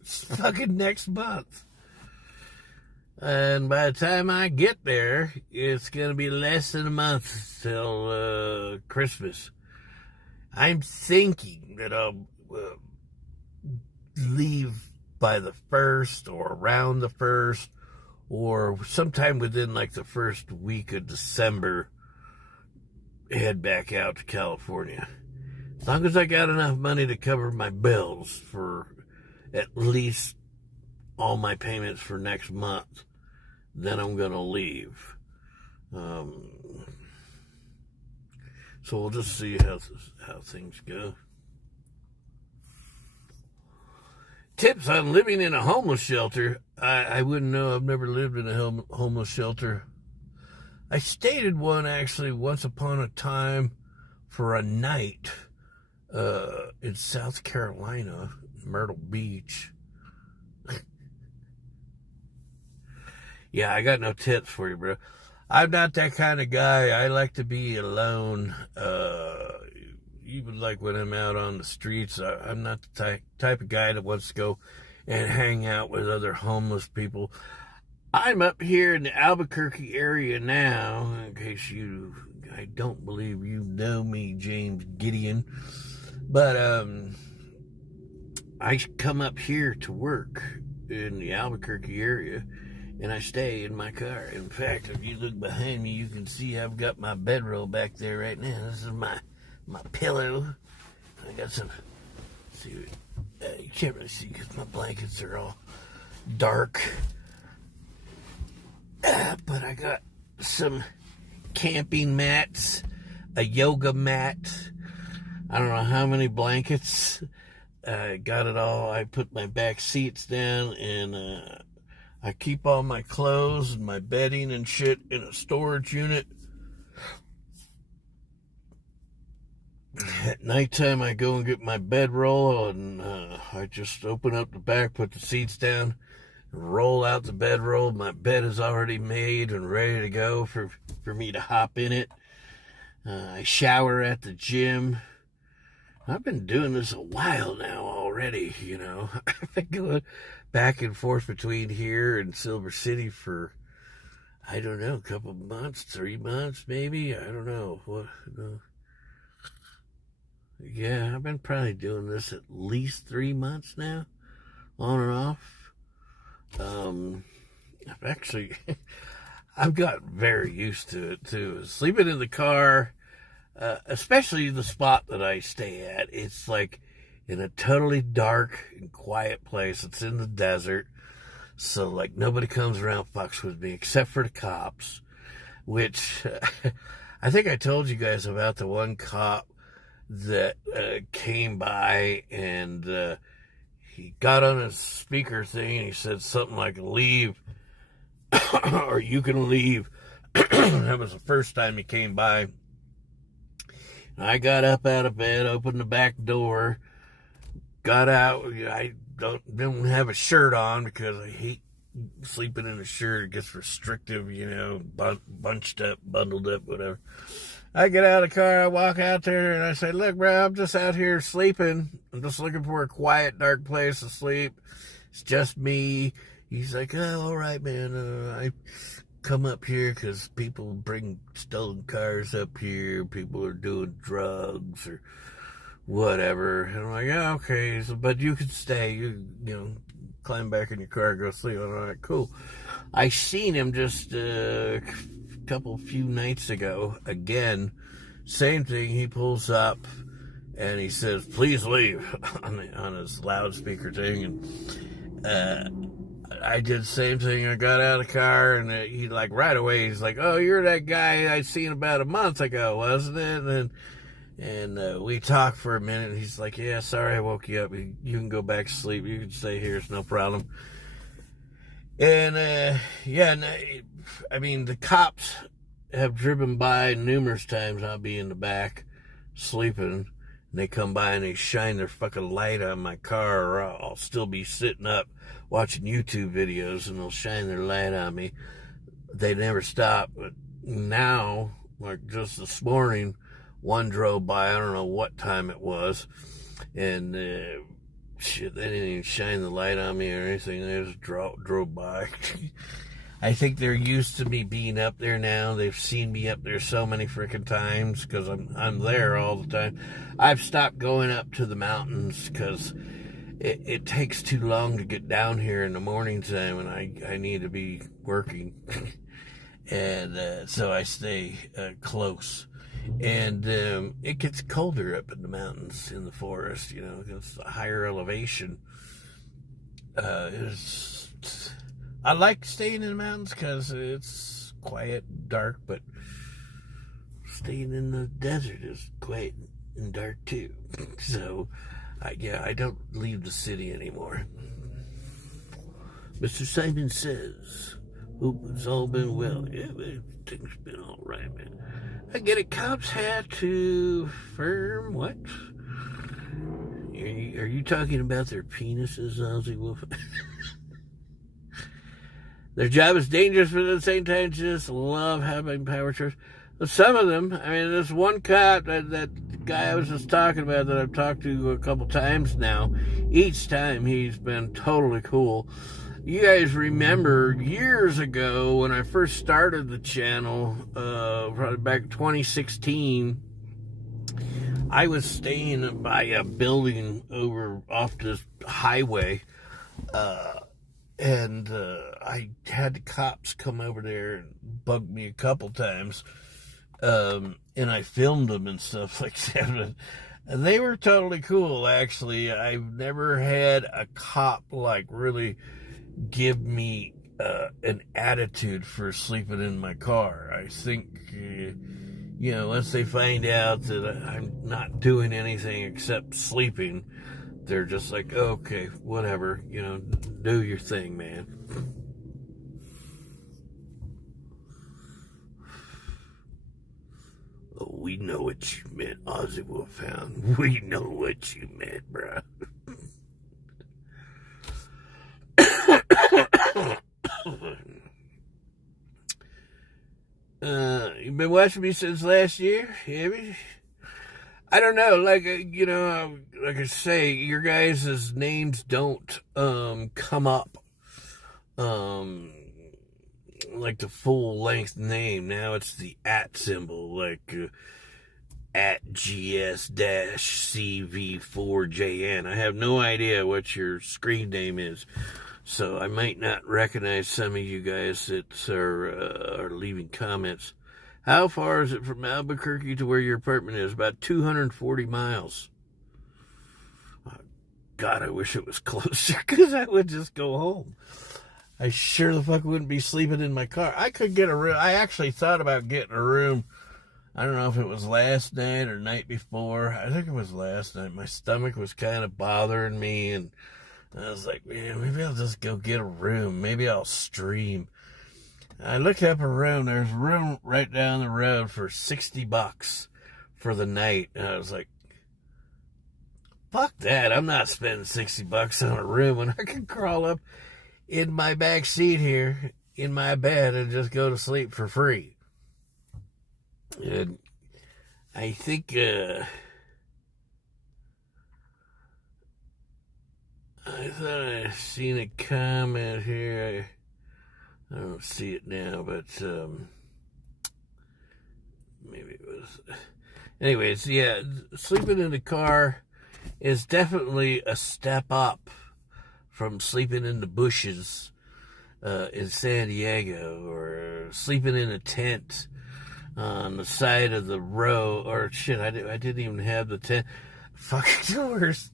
It's fucking next month. And by the time I get there, it's going to be less than a month till Christmas. I'm thinking that I'll leave by the 1st or around the 1st or sometime within like the first week of December, head back out to California. As long as I got enough money to cover my bills for at least all my payments for next month, then I'm going to leave. So we'll just see how things go. Tips on living in a homeless shelter. I wouldn't know. I've never lived in a homeless shelter. I stayed in one actually once upon a time for a night in South Carolina, Myrtle Beach. Yeah, I got no tips for you, bro. I'm not that kind of guy. I like to be alone. Even like when I'm out on the streets, I'm not the type of guy that wants to go and hang out with other homeless people. I'm up here in the Albuquerque area now, in case I don't believe you know me, James Gideon. But I come up here to work in the Albuquerque area, and I stay in my car. In fact, if you look behind me, you can see I've got my bedroll back there right now. This is my pillow. I got some, see, you can't really see because my blankets are all dark. But I got some camping mats, a yoga mat, I don't know how many blankets. Got it all. I put my back seats down, and I keep all my clothes and my bedding and shit in a storage unit. At nighttime, I go and get my bedroll, and I just open up the back, put the seats down, roll out the bedroll. My bed is already made and ready to go for me to hop in it. I shower at the gym. I've been doing this a while now already, you know. I've been going back and forth between here and Silver City for, I don't know, a couple months, 3 months maybe. I don't know. Yeah, I've been probably doing this at least 3 months now, on and off. I've gotten very used to it too. Sleeping in the car, especially the spot that I stay at, it's like in a totally dark and quiet place. It's in the desert. So like nobody comes around fucks with me except for the cops, which I think I told you guys about the one cop that came by, and he got on his speaker thing and he said something like, leave or you can leave. That was the first time he came by. I got up out of bed, opened the back door, got out. I don't have a shirt on because I hate sleeping in a shirt. It gets restrictive, you know, bunched up, bundled up, whatever. I get out of the car, I walk out there, and I say, look, bro, I'm just out here sleeping. I'm just looking for a quiet, dark place to sleep. It's just me. He's like, oh, all right, man. I come up here because people bring stolen cars up here. People are doing drugs or whatever. And I'm like, yeah, okay. So, but you can stay. You know, climb back in your car, go sleep. All right, cool. I seen him just a few nights ago. Again, same thing. He pulls up and he says, please leave on his loudspeaker thing. And I did the same thing. I got out of the car, and he, like, right away, he's like, oh, you're that guy I seen about a month ago, wasn't it? And And we talked for a minute, and he's like, yeah, sorry I woke you up. You can go back to sleep. You can stay here. It's no problem. And, yeah, I mean, the cops have driven by numerous times. I'll be in the back sleeping, and they come by and they shine their fucking light on my car, or I'll still be sitting up watching YouTube videos, and they'll shine their light on me. They never stop. But now, like just this morning, one drove by. I don't know what time it was, and shit, they didn't even shine the light on me or anything. They just drove by. I think they're used to me being up there now. They've seen me up there so many freaking times because I'm there all the time. I've stopped going up to the mountains because it takes too long to get down here in the morning time, and I need to be working. And so I stay close. And it gets colder up in the mountains, in the forest, you know, it's a higher elevation. I like staying in the mountains because it's quiet and dark, but staying in the desert is quiet and dark too. So, I don't leave the city anymore. Mr. Simon says, hope it's all been well. Yeah, things been all right, man. I get a cop's hat to firm what? Are you talking about their penises, Ozzy Wolf? Their job is dangerous, but at the same time, just love having power trips. But some of them, I mean, this one cop, that guy I was just talking about that I've talked to a couple times now, each time he's been totally cool. You guys remember years ago when I first started the channel, probably back in 2016, I was staying by a building over off this highway, and I had the cops come over there and bug me a couple times, and I filmed them and stuff like that. And they were totally cool, actually. I've never had a cop like really give me an attitude for sleeping in my car. I think, you know, once they find out that I'm not doing anything except sleeping, they're just like, okay, whatever, you know, do your thing, man. Oh, we know what you meant, Ozzy Wolfhound. We know what you meant, bro. You've been watching me since last year, Amy? I don't know, like, you know, like I say, your guys' names don't come up like the full length name. Now it's the @ symbol, like @GS-CV4JN. I have no idea what your screen name is, so I might not recognize some of you guys that are leaving comments. How far is it from Albuquerque to where your apartment is? About 240 miles. God, I wish it was closer, because I would just go home. I sure the fuck wouldn't be sleeping in my car. I could get a room. I actually thought about getting a room. I don't know if it was last night or night before. I think it was last night. My stomach was kind of bothering me, and I was like, man, maybe I'll just go get a room. Maybe I'll stream. I looked up a room. There's a room right down the road for $60 for the night. And I was like, fuck that. I'm not spending $60 on a room when I can crawl up in my back seat here in my bed and just go to sleep for free. And I think I thought I seen a comment here. I don't see it now, but maybe it was. Anyways, yeah, sleeping in the car is definitely a step up from sleeping in the bushes in San Diego, or sleeping in a tent on the side of the road. Or shit, I didn't even have the tent. Fucking worst.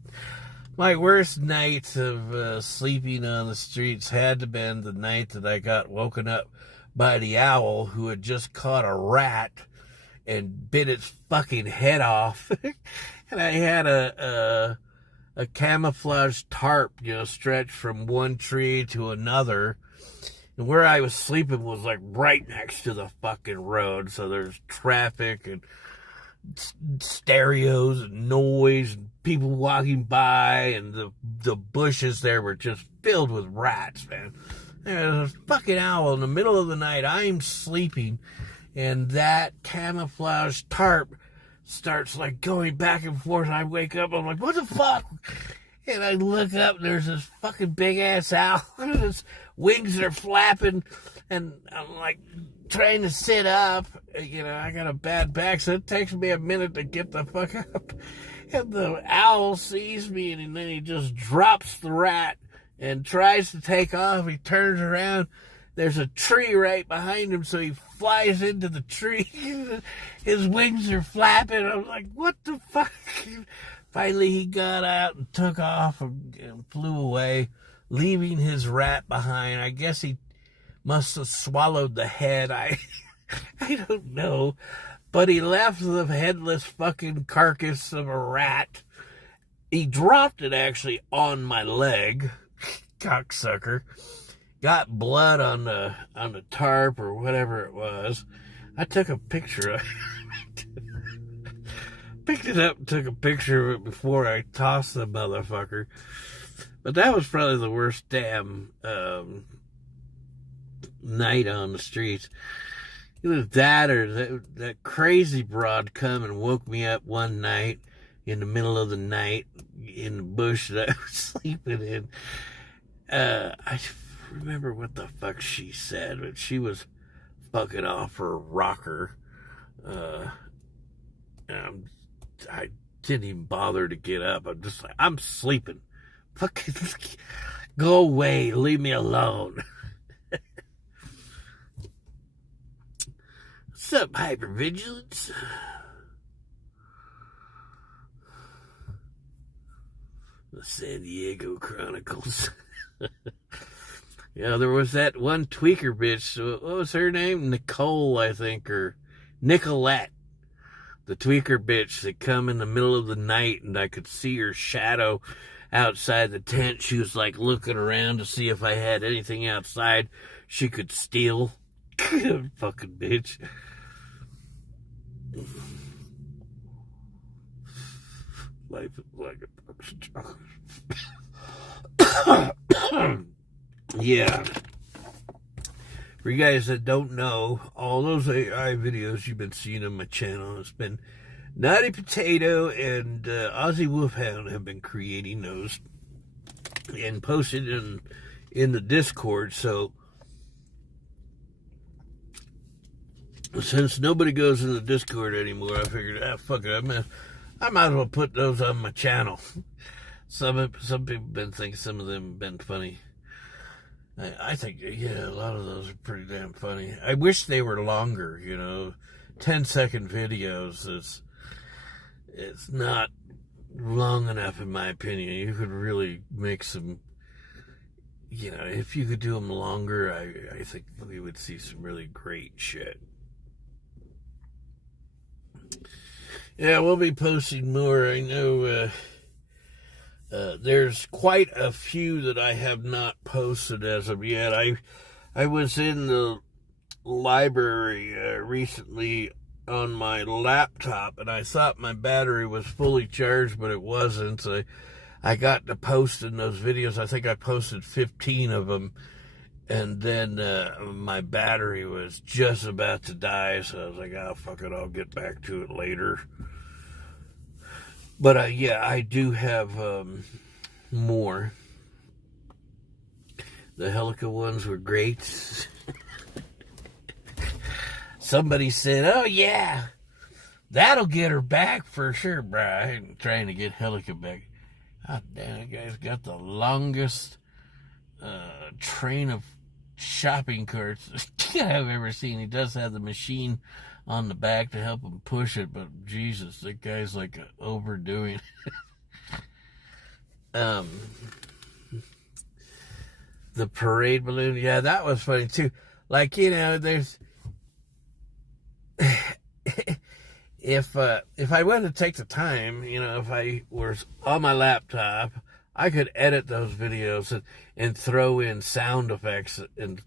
My worst nights of sleeping on the streets had to been the night that I got woken up by the owl who had just caught a rat and bit its fucking head off. And I had a camouflage tarp, stretched from one tree to another. And where I was sleeping was like right next to the fucking road. So there's traffic and stereos and noise and people walking by, and the bushes there were just filled with rats, man. There's a fucking owl in the middle of the night. I'm sleeping, and that camouflage tarp starts like going back and forth. I wake up, I'm like, what the fuck? And I look up, and there's this fucking big ass owl, and his wings are flapping, and I'm like trying to sit up. I got a bad back, so it takes me a minute to get the fuck up. And the owl sees me, and then he just drops the rat and tries to take off. He turns around. There's a tree right behind him, so he flies into the tree. His wings are flapping. I'm like, what the fuck? Finally, he got out and took off and flew away, leaving his rat behind. I guess he must have swallowed the head. I don't know. But he left the headless fucking carcass of a rat. He dropped it actually on my leg. Cocksucker. Got blood on the tarp or whatever it was. I took a picture of it. Picked it up and took a picture of it before I tossed the motherfucker. But that was probably the worst damn night on the streets. It was that, or that crazy broad come and woke me up one night in the middle of the night in the bush that I was sleeping in. I remember what the fuck she said, but she was fucking off her rocker. I didn't even bother to get up. I'm just like, I'm sleeping. Fucking go away. Leave me alone. What's up, hypervigilance? The San Diego Chronicles. There was that one tweaker bitch. What was her name? Nicole, I think, or Nicolette. The tweaker bitch that come in the middle of the night, and I could see her shadow outside the tent. She was like looking around to see if I had anything outside she could steal. Fucking bitch. Life is like a box of chocolates. Yeah. For you guys that don't know, all those AI videos you've been seeing on my channel, it's been Naughty Potato and Aussie Wolfhound have been creating those and posted in the Discord. So since nobody goes in the Discord anymore, I figured, fuck it, I might as well put those on my channel. Some people have been thinking some of them have been funny. I think, a lot of those are pretty damn funny. I wish they were longer, 10-second videos. It's not long enough, in my opinion. You could really make some, if you could do them longer, I think we would see some really great shit. Yeah, we'll be posting more. I know there's quite a few that I have not posted as of yet. I was in the library recently on my laptop, and I thought my battery was fully charged, but it wasn't. So I got to posting those videos. I think I posted 15 of them, and then my battery was just about to die, so I was like, oh, fuck it, I'll get back to it later. But I do have more. The Helica ones were great. Somebody said, oh yeah, that'll get her back for sure, bro. I ain't trying to get Helica back. God damn, that guy's got the longest train of shopping carts I've ever seen. He does have the machine on the back to help him push it, but Jesus, that guy's like overdoing it. The parade balloon, yeah, that was funny too. Like, there's if I wanted to take the time, if I was on my laptop, I could edit those videos and throw in sound effects and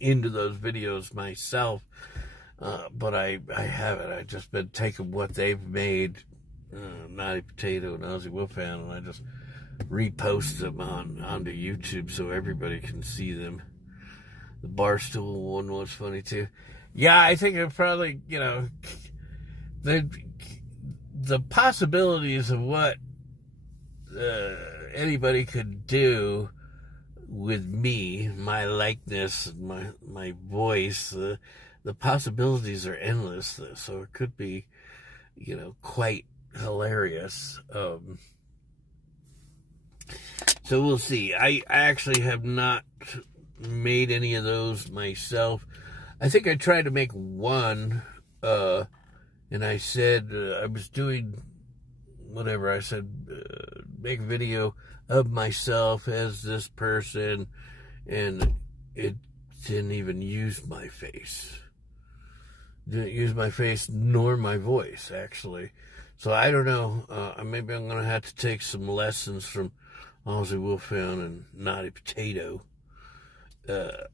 into those videos myself. But I haven't. I've just been taking what they've made, Naughty Potato and Ozzy Wolfhound, and I just repost them onto YouTube so everybody can see them. The Barstool one was funny too. Yeah, I think it probably, the possibilities of what anybody could do with me, my likeness, my voice, the possibilities are endless. So it could be, quite hilarious. So we'll see. I actually have not made any of those myself. I think I tried to make one, and I said I was doing whatever. I said make a video of myself as this person, and it didn't even use my face. Didn't use my face nor my voice, actually. So I don't know. Maybe I'm going to have to take some lessons from Ozzy Wolfhound and Naughty Potato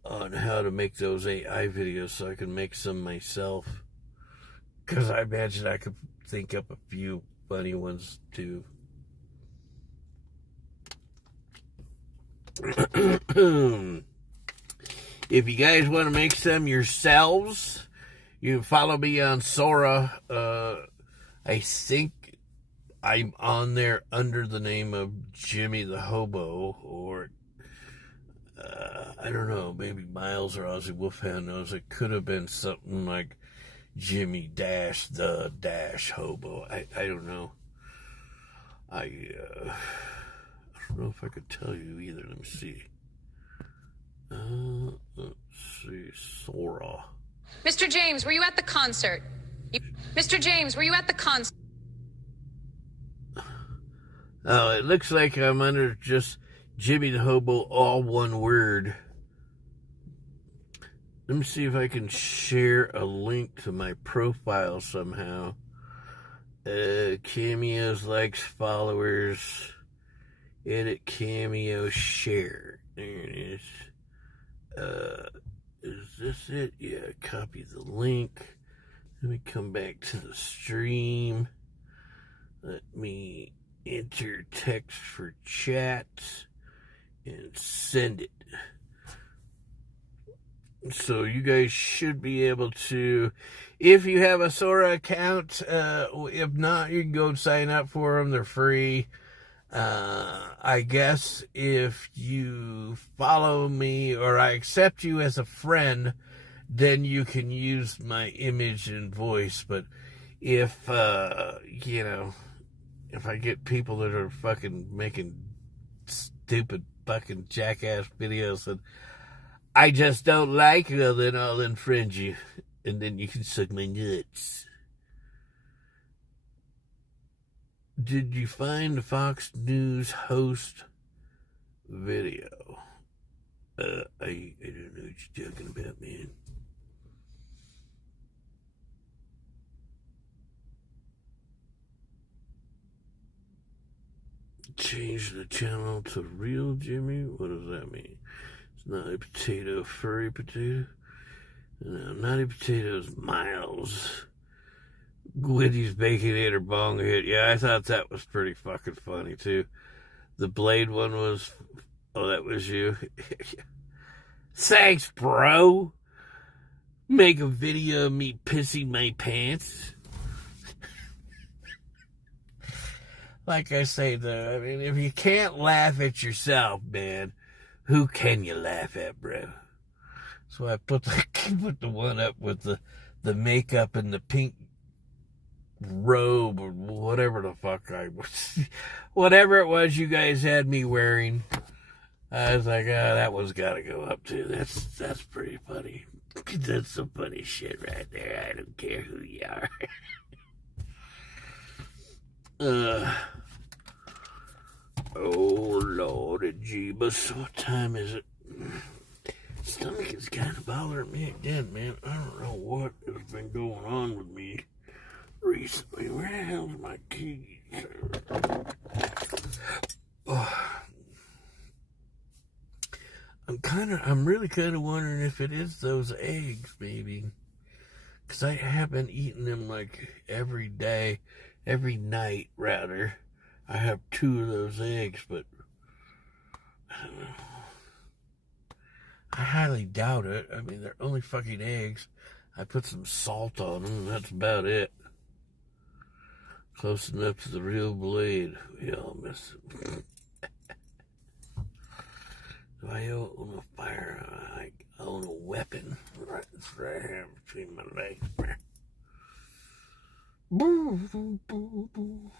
on how to make those AI videos so I can make some myself. Because I imagine I could think up a few funny ones too. If you guys want to make some yourselves, you can follow me on Sora. I think I'm on there under the name of Jimi the Hobo, or I don't know, maybe Miles or Ozzy Wolfhound knows. It could have been something like Jimi the Hobo. I don't know. I don't know if I could tell you either. Let me see. Let's see. Sora. Mr. James, were you at the concert? Mr. James, were you at the concert? Oh, it looks like I'm under just Jimi the Hobo, all one word. Let me see if I can share a link to my profile somehow. Cameos, likes, followers, edit cameo, share. There it is. Is this it? Yeah, copy the link. Let me come back to the stream. Let me enter text for chat and send it. So you guys should be able to, if you have a Sora account, if not, you can go sign up for them. They're free. I guess if you follow me or I accept you as a friend, then you can use my image and voice. But if, if I get people that are fucking making stupid fucking jackass videos that I just don't like, well, then I'll infringe you. And then you can suck my nuts. Did you find the Fox News host video? I don't know what you're talking about, man. Change the channel to Real Jimi? What does that mean? It's Naughty Potato, Furry Potato. No, Naughty Potato's Miles. Gwitty's Baconator Bong Hit. Yeah, I thought that was pretty fucking funny, too. The Blade one was... Oh, that was you? Thanks, bro. Make a video of me pissing my pants. Like I say, though, I mean, if you can't laugh at yourself, man, who can you laugh at, bro? So I put the one up with the makeup and the pink robe or whatever the fuck I was, whatever it was you guys had me wearing. I was like, that one's got to go up too. That's pretty funny. That's some funny shit right there. I don't care who you are. Oh Lord Jeebus, what time is it? Stomach is kind of bothering me again, man. I don't know what has been going on with me. recently. Where the hell's my keys? Oh. I'm really kind of wondering if it is those eggs, maybe. Because I have been eating them like every day, every night, rather. I have 2 of those eggs, but I don't know. I highly doubt it. I mean, they're only fucking eggs. I put some salt on them, and that's about it. Close enough to the real blade. We all miss it. Do I own a fire? I own a weapon. Right here between my legs. Boo, boo, boo, boo.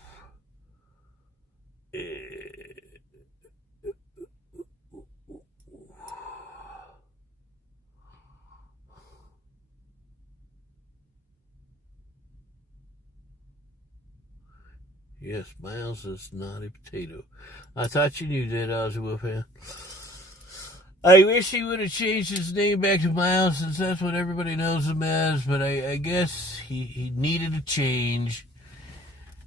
Yes, Miles is not a potato. I thought you knew that, Ozzy Wolfhound. I wish he would have changed his name back to Miles, since that's what everybody knows him as, but I guess he needed a change.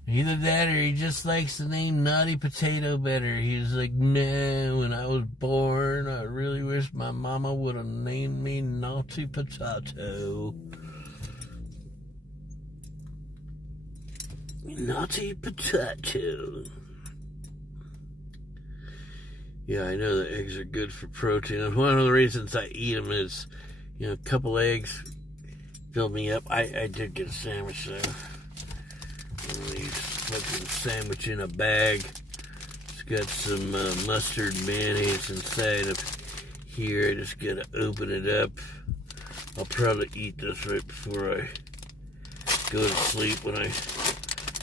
Either that or he just likes the name Naughty Potato better. He's like, no, when I was born, I really wish my mama would have named me Naughty Potato. Naughty Potato. Yeah, I know that eggs are good for protein. And one of the reasons I eat them is, a couple eggs fill me up. I did get a sandwich, though. Fucking sandwich in a bag. It's got some mustard mayonnaise inside of here. I just gotta open it up. I'll probably eat this right before I go to sleep when I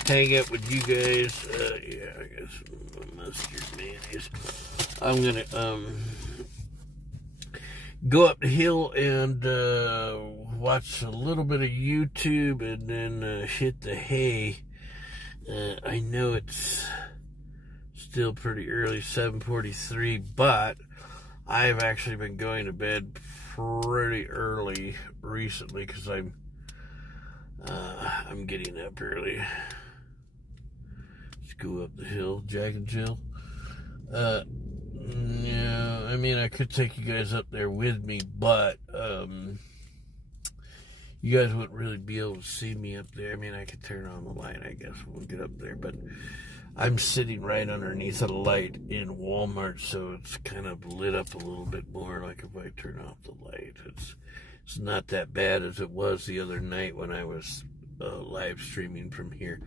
hang out with you guys. Yeah, I got some mustard mayonnaise. I'm gonna go up the hill and watch a little bit of YouTube and then hit the hay. I know it's still pretty early, 7:43, but I've actually been going to bed pretty early recently because I'm getting up early. Let's go up the hill, Jack and Jill. Yeah, I mean, I could take you guys up there with me, but you guys wouldn't really be able to see me up there. I mean, I could turn on the light, I guess, when we get up there, but I'm sitting right underneath a light in Walmart, so it's kind of lit up a little bit more, like if I turn off the light. It's not that bad as it was the other night when I was live streaming from here.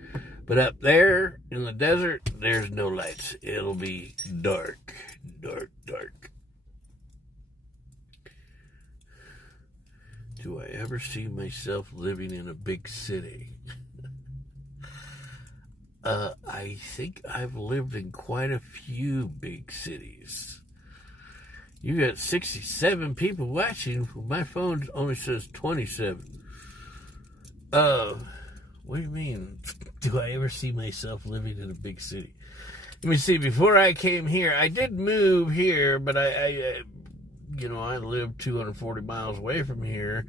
But up there in the desert, there's no lights. It'll be dark, dark, dark. Do I ever see myself living in a big city? I think I've lived in quite a few big cities. You got 67 people watching. My phone only says 27. What do you mean? Do I ever see myself living in a big city? Let me see. Before I came here, I did move here, but I lived 240 miles away from here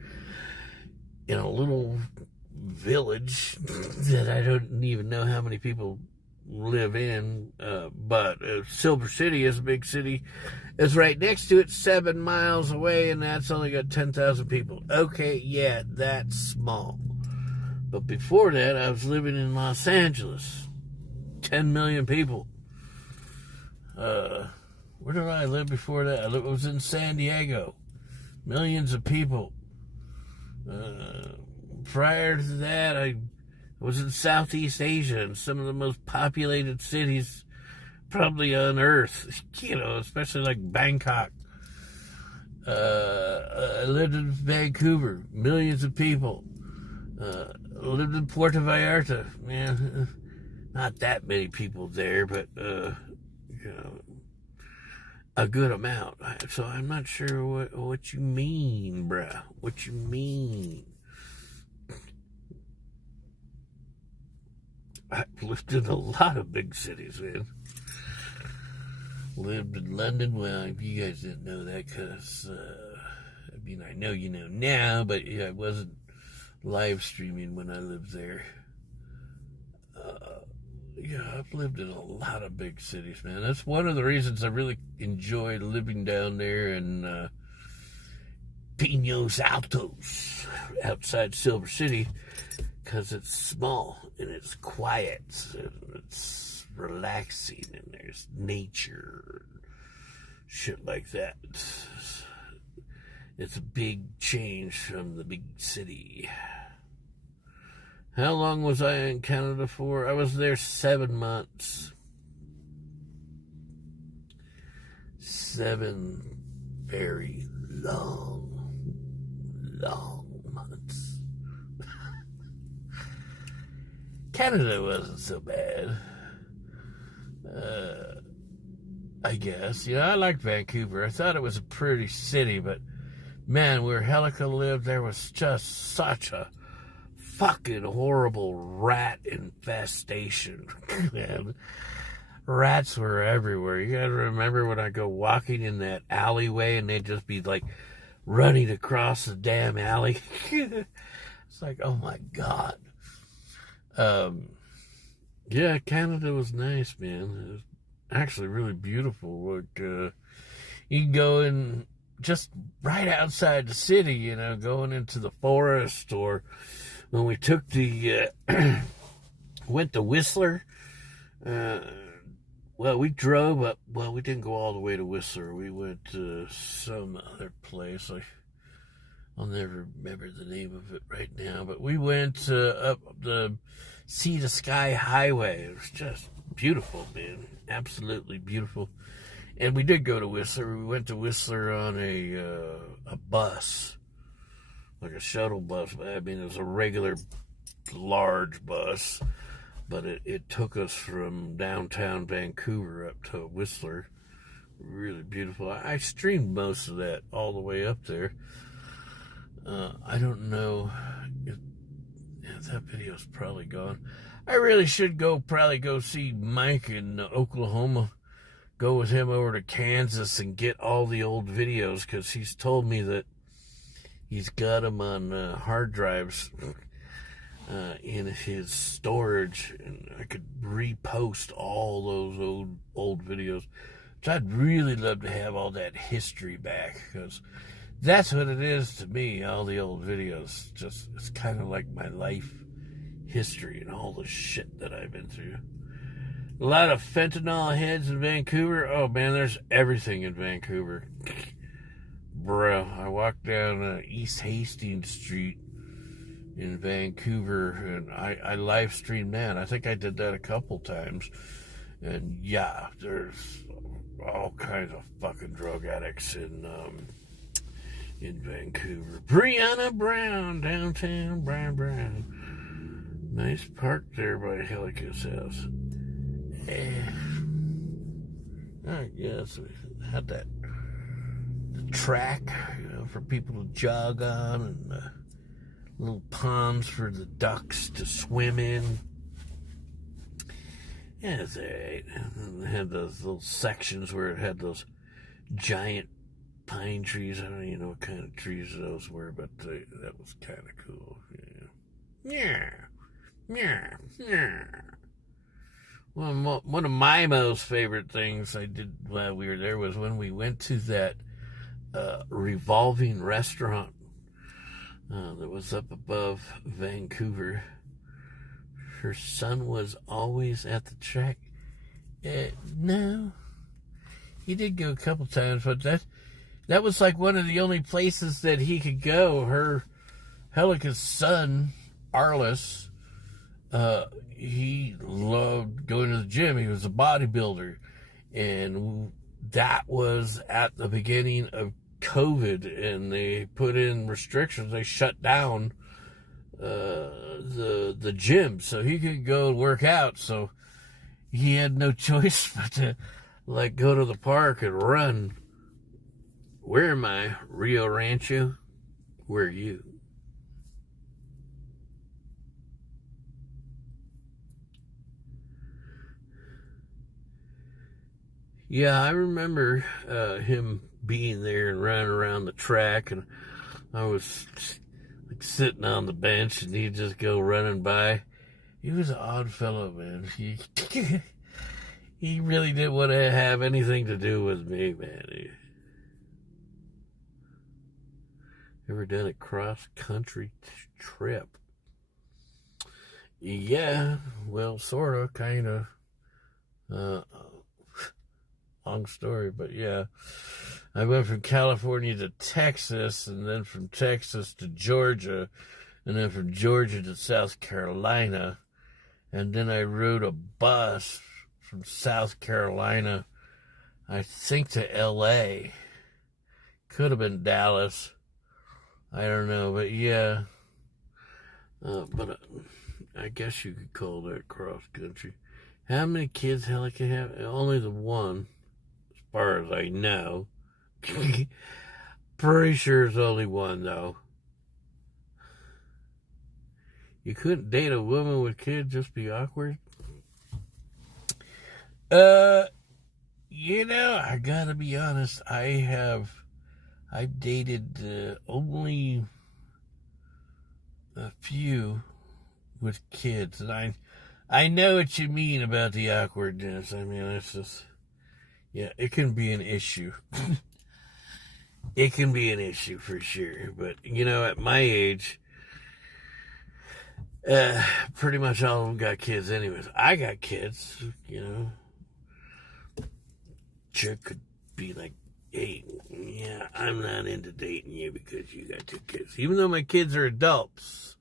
in a little village that I don't even know how many people live in. But Silver City is a big city. It's right next to it, 7 miles away, and that's only got 10,000 people. Okay, yeah, that's small. But before that, I was living in Los Angeles. 10 million people. Where did I live before that? I was in San Diego. Millions of people. Prior to that, I was in Southeast Asia, in some of the most populated cities probably on Earth. Especially like Bangkok. I lived in Vancouver. Millions of people. Lived in Puerto Vallarta. Man, not that many people there, but, a good amount. So I'm not sure what you mean, bruh. What you mean? I've lived in a lot of big cities, man. Lived in London. Well, you guys didn't know that because, I know you know now, but yeah, I wasn't live streaming when I lived there. Yeah, I've lived in a lot of big cities, man. That's one of the reasons I really enjoy living down there in Pinos Altos, outside Silver City, because it's small and it's quiet and it's relaxing and there's nature and shit like that. It's a big change from the big city. How long was I in Canada for? I was there 7 months. 7 very long months. Canada wasn't so bad. I guess. You know, I liked Vancouver. I thought it was a pretty city, but man, where Helica lived, there was just such a fucking horrible rat infestation. Man, rats were everywhere. You gotta remember when I go walking in that alleyway and they'd just be like running across the damn alley. It's like, oh my God. Yeah, Canada was nice, man. It was actually really beautiful. Like, you can go in just right outside the city, you know, going into the forest, or when we took the, went to Whistler, well, we drove up, well, we didn't go all the way to Whistler. We went to some other place. I'll never remember the name of it right now, but we went up the Sea to Sky Highway. It was just beautiful, man. Absolutely beautiful. And we did go to Whistler. We went to Whistler on a bus, like a shuttle bus. I mean, it was a regular large bus, but it took us from downtown Vancouver up to Whistler. Really beautiful. I streamed most of that all the way up there. I don't know if that video's probably gone. I really should probably go see Mike in Oklahoma. Go with him over to Kansas and get all the old videos, because he's told me that he's got them on hard drives in his storage, and I could repost all those old videos. So I'd really love to have all that history back, because that's what it is to me, all the old videos. Just, it's kind of like my life history and all the shit that I've been through. A lot of fentanyl heads in Vancouver. Oh man, there's everything in Vancouver. Bruh, I walked down East Hastings Street in Vancouver, and I live streamed that. I think I did that a couple times. And yeah, there's all kinds of fucking drug addicts in Vancouver. Brianna Brown, downtown Brown. Nice park there by Helica's house. I guess we had the track, you know, for people to jog on, and little ponds for the ducks to swim in. Yeah, it's alright. And they had those little sections where it had those giant pine trees. I don't even know what kind of trees those were, but that was kind of cool. Yeah. Well, one of my most favorite things I did while we were there was when we went to that revolving restaurant that was up above Vancouver. Her son was always at the track. No, he did go a couple times, but that was like one of the only places that he could go. Helica's son, Arliss, he loved going to the gym. He was a bodybuilder, and that was at the beginning of COVID, and they put in restrictions. They shut down the gym, so he could go work out. So he had no choice but to like go to the park and run. Where am I? Rio Rancho? Where are you? Yeah, I remember him being there and running around the track, and I was like sitting on the bench, and he'd just go running by, He was an odd fellow, man. He really didn't want to have anything to do with me, man. Ever done a cross-country trip? Yeah, well, sort of, kind of. Long story, but yeah. I went from California to Texas, and then from Texas to Georgia, and then from Georgia to South Carolina. And then I rode a bus from South Carolina, I think, to L.A. Could have been Dallas. I don't know, but yeah. But I guess you could call that cross-country. How many kids hell I can have? Only the one, as far as I know. Pretty sure it's only one, though. You couldn't date a woman with kids, just be awkward? You know, I gotta be honest, I've dated only a few with kids, and I know what you mean about the awkwardness. I mean, it's just, yeah, it can be an issue. It can be an issue for sure, but, you know, at my age, pretty much all of them got kids anyways. I got kids, you know. Chick could be like, hey, yeah, I'm not into dating you because you got 2 kids. Even though my kids are adults,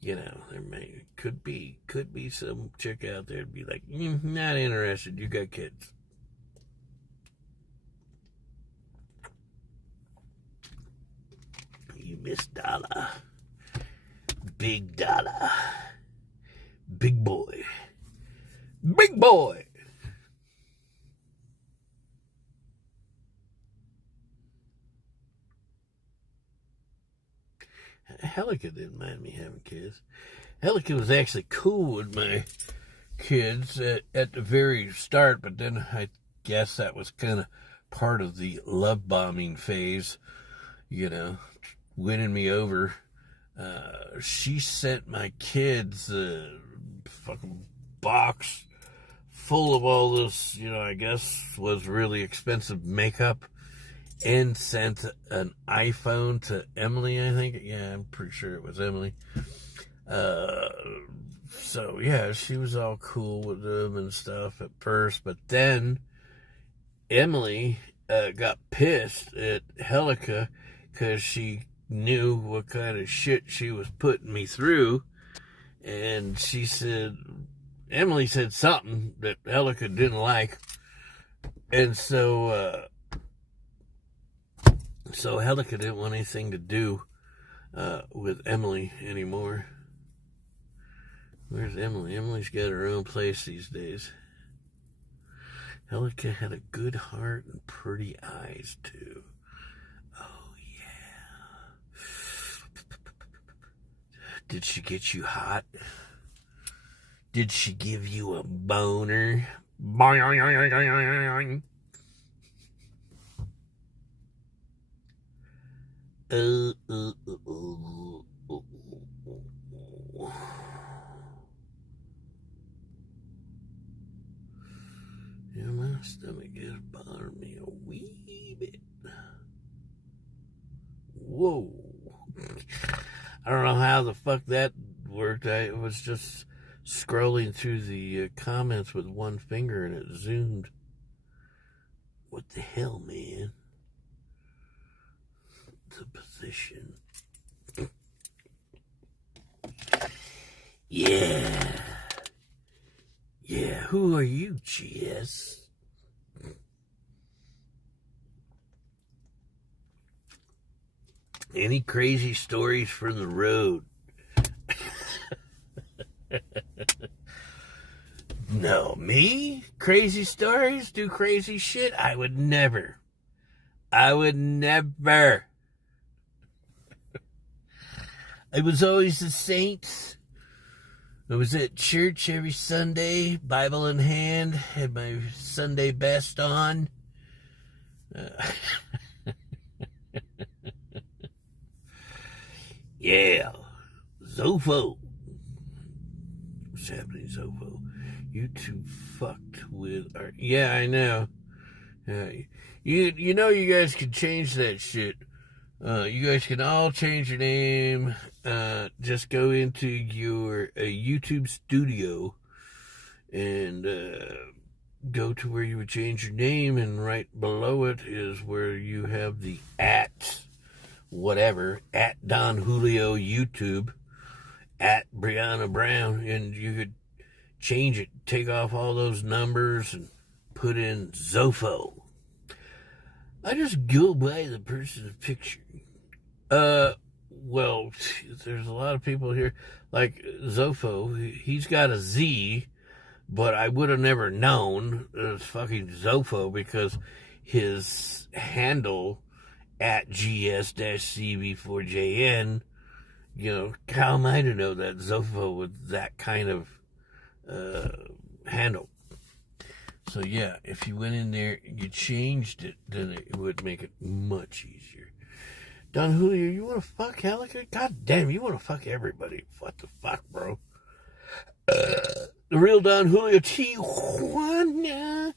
you know, could be some chick out there to be like, not interested, you got kids. You miss dollar. Big dollar. Big boy. Big boy. Helica didn't mind me having kids. Helica was actually cool with my kids at the very start, but then I guess that was kind of part of the love bombing phase, you know, winning me over. She sent my kids a fucking box full of all this, you know, I guess was really expensive makeup, and sent an iPhone to Emily, I think. Yeah, I'm pretty sure it was Emily. So, yeah, she was all cool with them and stuff at first. But then Emily got pissed at Helica because she knew what kind of shit she was putting me through. And she said, Emily said something that Helica didn't like. And so Helica didn't want anything to do with Emily anymore. Where's Emily? Emily's got her own place these days. Helica had a good heart and pretty eyes, too. Oh, yeah. Did she get you hot? Did she give you a boner? Yeah, my stomach is bothering me a wee bit. Whoa. I don't know how the fuck that worked. I was just scrolling through the comments with one finger and it zoomed. What the hell, man? The position. Yeah. Yeah, who are you, GS? Any crazy stories from the road? No, me? Crazy stories? Do crazy shit? I would never. I was always a saint. I was at church every Sunday, Bible in hand, had my Sunday best on. Yeah, Zofo. is happening, Zofo? YouTube fucked with our... Yeah, I know. You know you guys can change that shit. You guys can all change your name. Just go into your YouTube studio and go to where you would change your name, and right below it is where you have the at whatever, at Don Julio YouTube, at Brianna Brown, and you could change it, take off all those numbers and put in Zofo. I just go by the person's picture. Well, there's a lot of people here, like Zofo, he's got a Z, but I would have never known it was fucking Zofo because his handle at GS-CB4JN, how am I to know that Zofo with that kind of handle? So yeah, if you went in there and you changed it, then it would make it much easier. Don Julio, you want to fuck Helica? God damn, you want to fuck everybody. What the fuck, bro? The real Don Julio, Tijuana.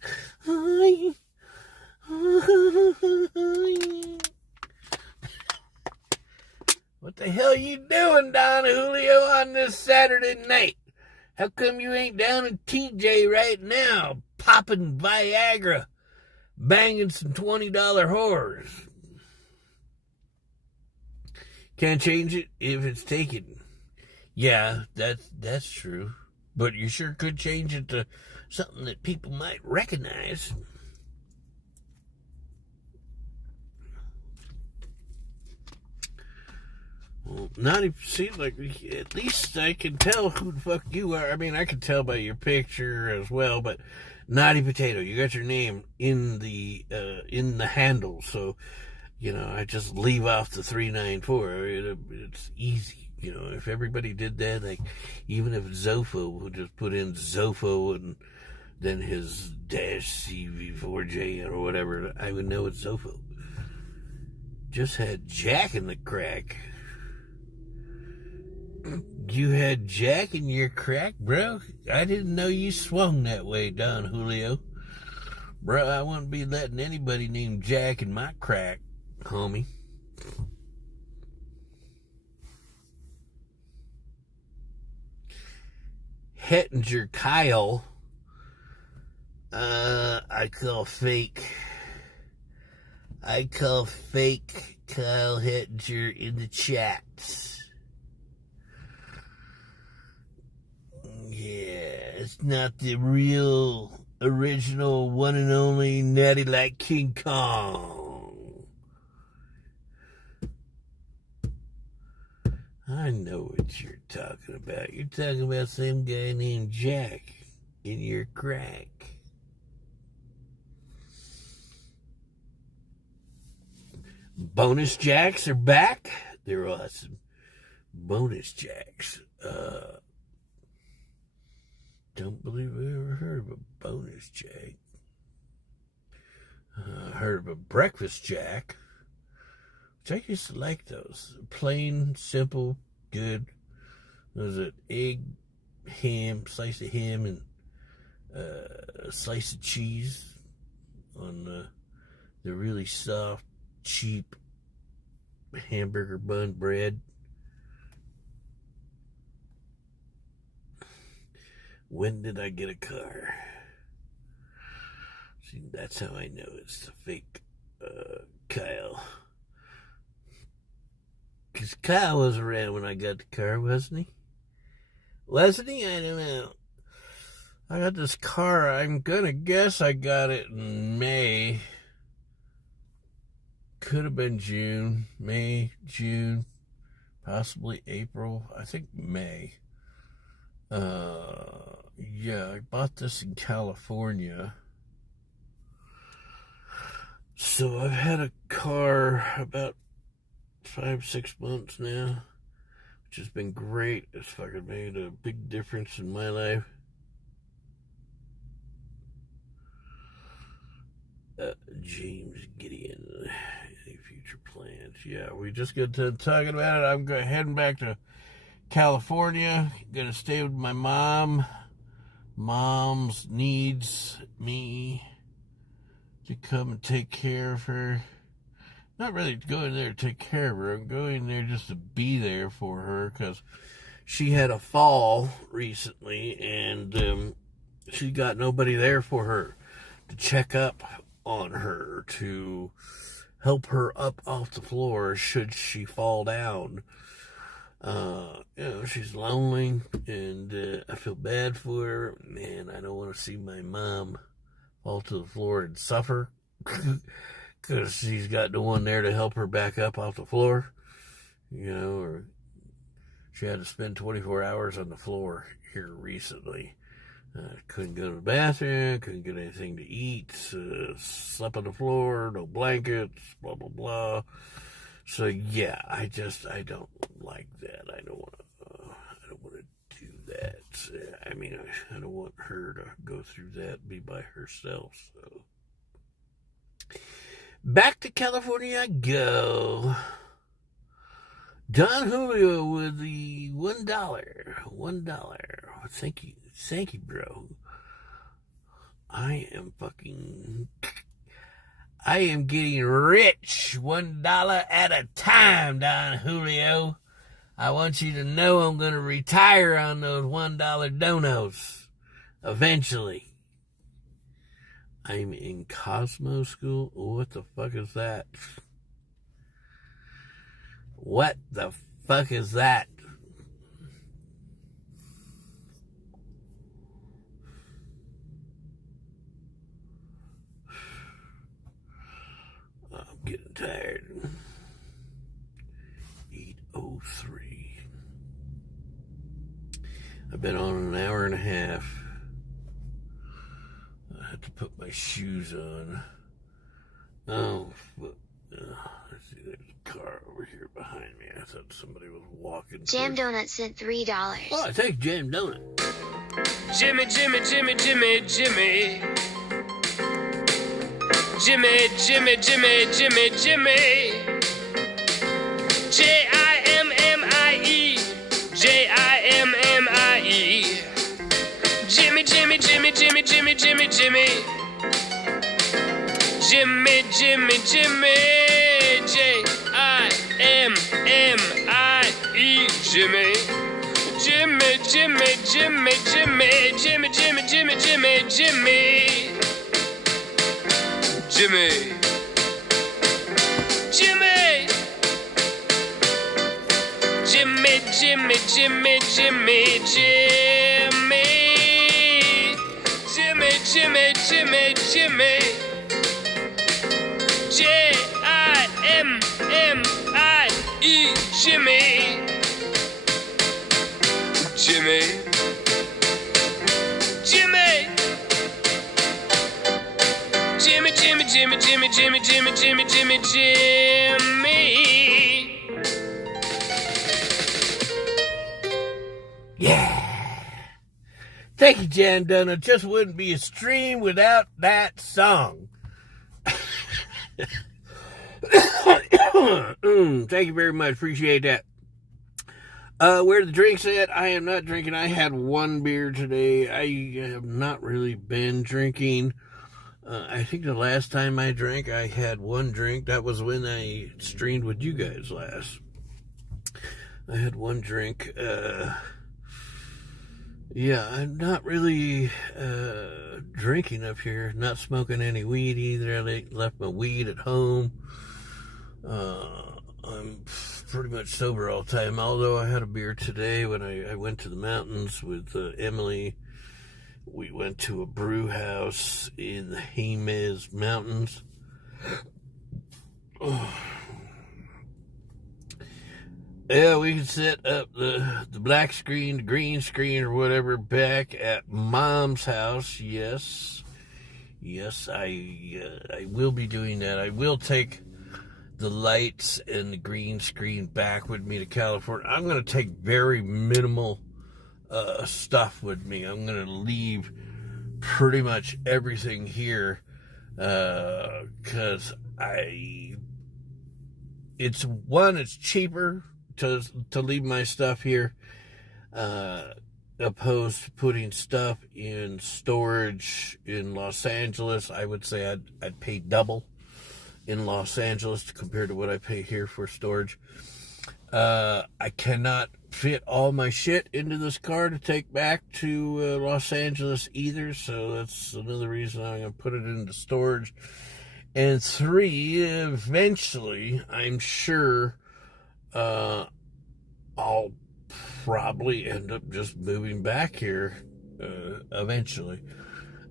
What the hell you doing, Don Julio, on this Saturday night? How come you ain't down in TJ right now, popping Viagra, banging some $20 whores? Can't change it if it's taken. Yeah, that's true. But you sure could change it to something that people might recognize. Well, seems like at least I can tell who the fuck you are. I mean, I can tell by your picture as well, but Naughty Potato, you got your name in the handle, so I just leave off the 394. It's easy. If everybody did that, like, even if Zofo would just put in Zofo and then his -CV4J or whatever, I would know it's Zofo. Just had Jack in the crack. You had Jack in your crack, bro? I didn't know you swung that way, Don Julio. Bro, I wouldn't be letting anybody named Jack in my crack, homie. Hettinger Kyle, I call fake Kyle Hettinger in the chats. Yeah, it's not the real, original, one and only Natty like King Kong. I know what you're talking about. You're talking about some guy named Jack in your crack. Bonus Jacks are back. They're awesome. Bonus Jacks. Don't believe I ever heard of a bonus jack. Heard of a breakfast jack, which I used to like those. Plain, simple, good. There's an egg, ham, slice of ham, and a slice of cheese on the really soft, cheap hamburger bun bread. When did I get a car? See, that's how I know it's the fake Kyle. Because Kyle was around when I got the car, wasn't he? Wasn't he? I don't know. I got this car. I'm going to guess I got it in May. Could have been June. May, June, possibly April. I think May. Yeah, I bought this in California. So I've had a car about 5-6 months now, which has been great. It's fucking made a big difference in my life. James Gideon, any future plans? Yeah, we just got to talking about it. I'm heading back to California. Gonna stay with my mom. Mom's needs me to come and take care of her. Not really going there to take care of her. I'm going there just to be there for her because she had a fall recently and she got nobody there for her to check up on her, to help her up off the floor should she fall down. She's lonely and I feel bad for her. Man, I don't want to see my mom fall to the floor and suffer. Because she's got no one there to help her back up off the floor, or she had to spend 24 hours on the floor here recently. Couldn't go to the bathroom, couldn't get anything to eat, slept on the floor, no blankets, blah, blah, blah. So, yeah, I don't like that. I don't want to do that. I don't want her to go through that, be by herself, so. Back to California I go. Don Julio with the $1. $1. Thank you, bro. I am getting rich $1 at a time, Don Julio. I want you to know I'm going to retire on those $1 donos eventually. I'm in Cosmo School? What the fuck is that? What the fuck is that? I'm getting tired. 8:03. I've been on an hour and a half. I have to put my shoes on. Let's see, there's a car over here behind me. I thought somebody was walking. Jam Donut sent $3. Oh, thanks, Jam Donut. Jimmy, Jimmy, Jimmy, Jimmy, Jimmy. Jimmy, Jimmy, Jimmy, Jimmy, Jimmy. Jimie, Jimie. Jimmy, Jimmy, Jimmy, Jimmy, Jimmy, Jimmy, Jimmy. Jimmy, Jimmy, Jimmy. Jimie. Jimmy. Jimmy, Jimmy, Jimmy, Jimmy. Jimmy, Jimmy, Jimmy, Jimmy, Jimmy. Jimmy. Jimmy. Jimmy, Jimmy, Jimmy, Jimmy, Jimmy. Jimmy, Jimmy, Jimmy, Jimmy. Jimie. Jimmy. Jimmy. Jimmy. Jimmy, Jimmy, Jimmy, Jimmy, Jimmy, Jimmy, Jimmy, Jimmy, Jimmy. Yeah. Thank you, Jan Donut. Just wouldn't be a stream without that song. Thank you very much. Appreciate that. Where the drinks at? I am not drinking. I had one beer today. I have not really been drinking. I think the last time I drank, I had one drink. That was when I streamed with you guys last. I had one drink. Yeah, I'm not really drinking up here. Not smoking any weed either. I left my weed at home. I'm pretty much sober all the time, although I had a beer today when I went to the mountains with Emily. We went to a brew house in the Jimez Mountains. Yeah, we can set up the black screen, the green screen, or whatever back at Mom's house. Yes, I will be doing that. I will take the lights and the green screen back with me to California. I'm going to take very minimal stuff with me. I'm going to leave pretty much everything here because it's cheaper to leave my stuff here, opposed to putting stuff in storage in Los Angeles. I would say I'd pay double in Los Angeles compared to what I pay here for storage. I cannot fit all my shit into this car to take back to Los Angeles either, so that's another reason I'm going to put it into storage. And 3, eventually, I'm sure I'll probably end up just moving back here eventually.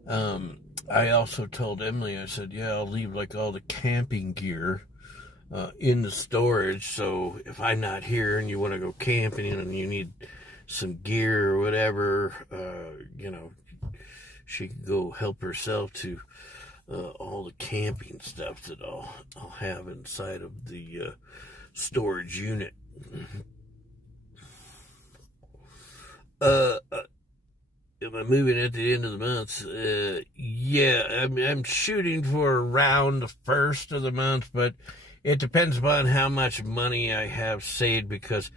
I also told Emily, I said, yeah, I'll leave like all the camping gear in the storage, so if I'm not here and you want to go camping and you need some gear or whatever, she can go help herself to all the camping stuff that I'll have inside of the storage unit. Am I moving at the end of the month? Yeah, I'm shooting for around the 1st of the month, but it depends upon how much money I have saved, because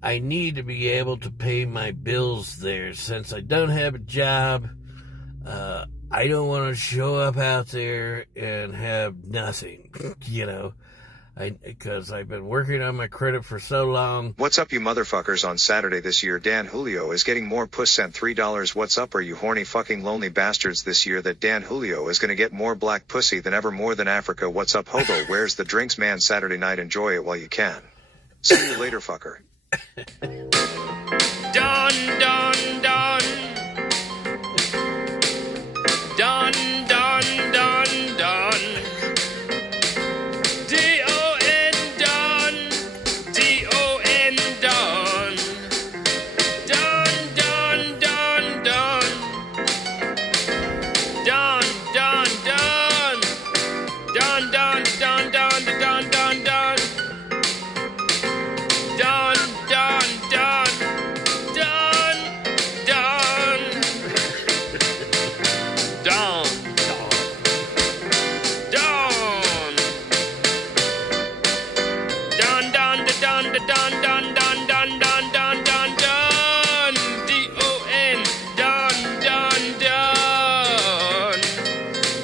I need to be able to pay my bills there. Since I don't have a job, I don't want to show up out there and have nothing, because I've been working on my credit for so long. What's up, you motherfuckers? On Saturday this year, Dan Julio is getting more puss, sent $3. What's up, are you horny fucking lonely bastards? This year that Dan Julio is gonna get more black pussy than ever, more than Africa. What's up, Hobo? Where's the drinks, man? Saturday night, enjoy it while you can. See you later, fucker. Dun, dun, dun. Dun, dun, dun, dun. D-O-N, dun. D-O-N, dun. Dun, dun, dun, dun. Dun, dun, dun. Dun, dun, dun, dun, dun, dun, dun. Dun, dun, dun. Dun, dun. Dun. Dun. Dun, dun, dun, dun, dun, dun, dun, dun, dun, dun, dun. D-O-N. Dun, dun, dun.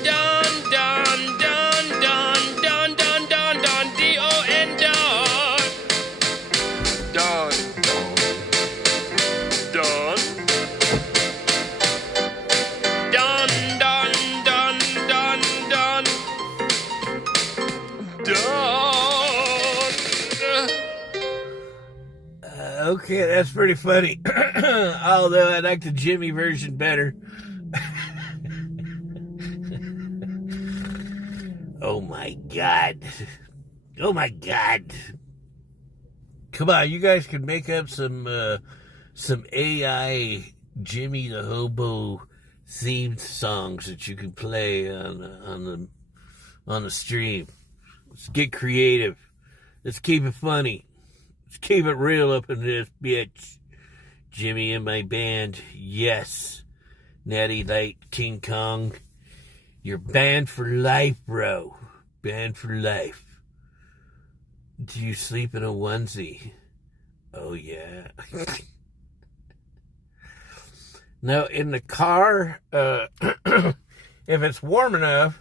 Dun, dun, dun, dun, dun, dun, dun, dun. D-O-N, dun. Dun. Dun. Dun, dun, dun, dun, dun. Dun. Okay, that's pretty funny. Although I like the Jimi version better. Oh my God. Oh my God. Come on, you guys can make up some AI Jimi the Hobo themed songs that you can play on the stream. Let's get creative. Let's keep it funny. Let's keep it real up in this bitch. Jimi and my band, yes. Natty Light King Kong. You're banned for life, bro. Banned for life. Do you sleep in a onesie? Oh, yeah. Now, in the car, if it's warm enough,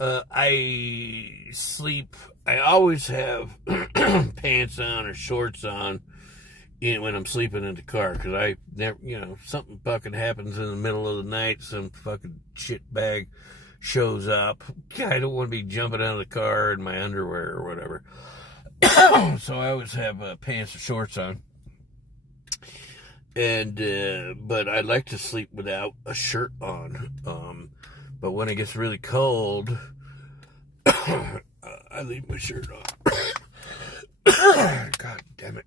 I always have pants on or shorts on when I'm sleeping in the car, because I never, something fucking happens in the middle of the night, some fucking shit bag shows up. I don't want to be jumping out of the car in my underwear or whatever. So I always have pants or shorts on. And but I like to sleep without a shirt on. But when it gets really cold, I leave my shirt on. God damn it.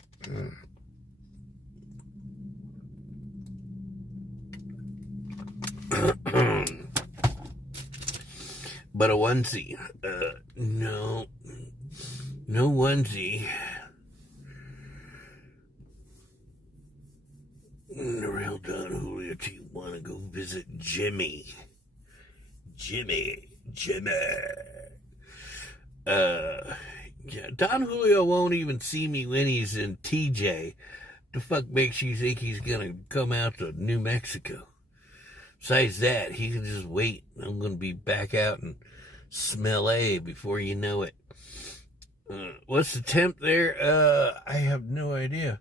But a onesie, no onesie. The real Don Julio, do you want to go visit Jimi? Jimi. Yeah, Don Julio won't even see me when he's in TJ. The fuck makes you think he's gonna come out to New Mexico? Besides that, he can just wait. I'm gonna be back out in Smell A before you know it. What's the temp there? I have no idea.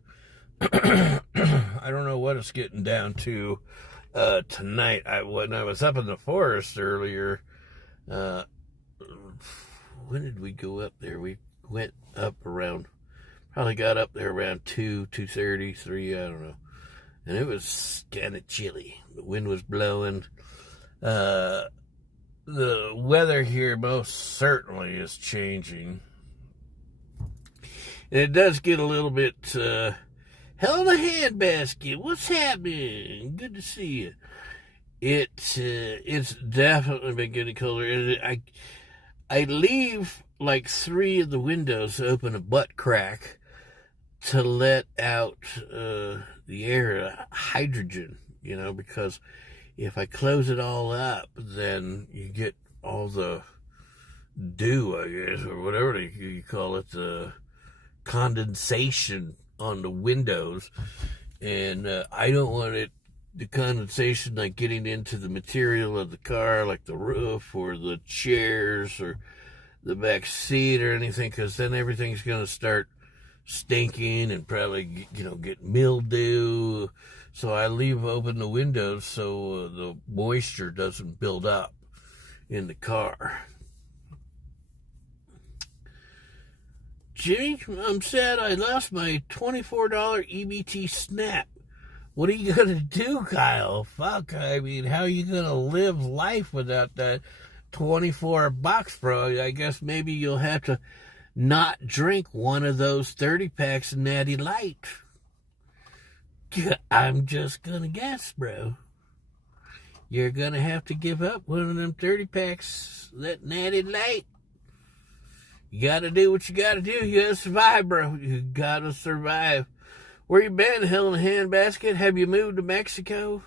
I don't know what it's getting down to tonight. When I was up in the forest earlier, when did we go up there? We went up around, probably got up there around 2:30, 3, I don't know. And it was kind of chilly. The wind was blowing. The weather here most certainly is changing. And it does get a little bit, hell in a handbasket. What's happening? Good to see you. It's definitely been getting colder. And I leave like 3 of the windows open a butt crack to let out the air, hydrogen, because if I close it all up, then you get all the dew, I guess, or whatever you call it, the condensation on the windows. And I don't want the condensation like getting into the material of the car, like the roof or the chairs or the back seat or anything, because then everything's going to start stinking and probably, get mildew. So I leave open the windows so the moisture doesn't build up in the car. Jimmy, I'm sad I lost my $24 EBT snap. What are you going to do, Kyle? Fuck, I mean, how are you going to live life without that $24, bro? I guess maybe you'll have to not drink one of those 30 packs of Natty Light. I'm just going to guess, bro. You're going to have to give up one of them 30 packs, that Natty Light. You got to do what you got to do. You got to survive, bro. You got to survive. Where you been, hell in a handbasket? Have you moved to Mexico?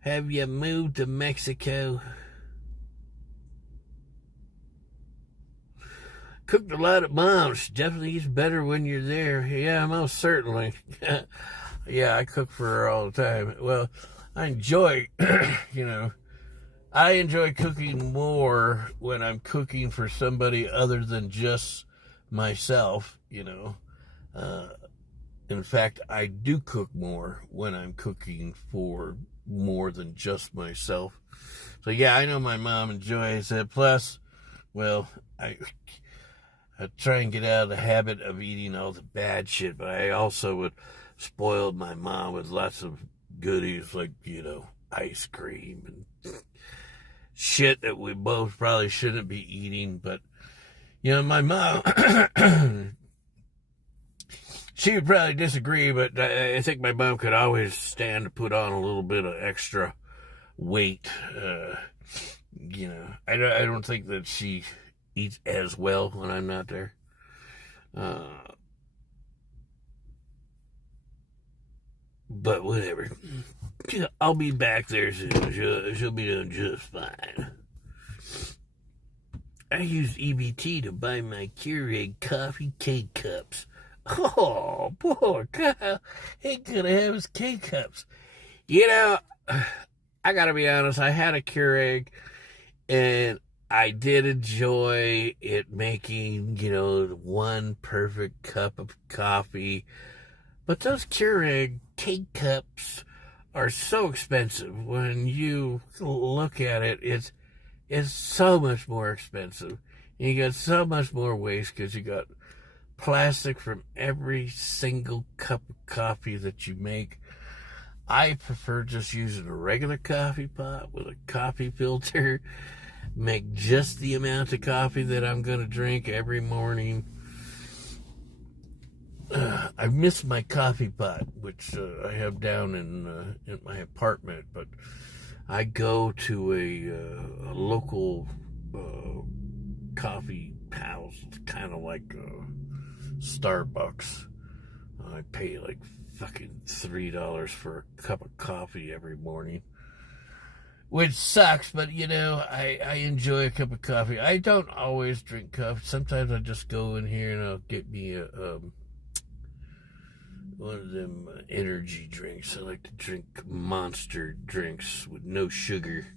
Have you moved to Mexico? Cooked a lot at Mom's. Definitely is better when you're there. Yeah, most certainly. Yeah, I cook for her all the time. Well, I enjoy, I enjoy cooking more when I'm cooking for somebody other than just myself, In fact, I do cook more when I'm cooking for more than just myself. So yeah, I know my mom enjoys it. Plus, well, I try and get out of the habit of eating all the bad shit, but I also would spoil my mom with lots of goodies like, ice cream and shit that we both probably shouldn't be eating. But, my mom, she would probably disagree, but I think my mom could always stand to put on a little bit of extra weight. I don't think that she eats as well when I'm not there. But whatever. I'll be back there soon. She'll be doing just fine. I used EBT to buy my Keurig coffee K-Cups. Oh, poor Kyle. Ain't gonna have his K-Cups. I gotta be honest, I had a Keurig, and I did enjoy it making, one perfect cup of coffee. But those Keurig K-Cups are so expensive. When you look at it, it's so much more expensive. And you got so much more waste because you got plastic from every single cup of coffee that you make. I prefer just using a regular coffee pot with a coffee filter. Make just the amount of coffee that I'm going to drink every morning. I miss my coffee pot, which I have down in my apartment, but I go to a local coffee house. It's kind of like Starbucks. I pay like fucking $3 for a cup of coffee every morning. which sucks, but I enjoy a cup of coffee. I don't always drink coffee. Sometimes I just go in here and I'll get me a one of them energy drinks. I like to drink Monster drinks with no sugar.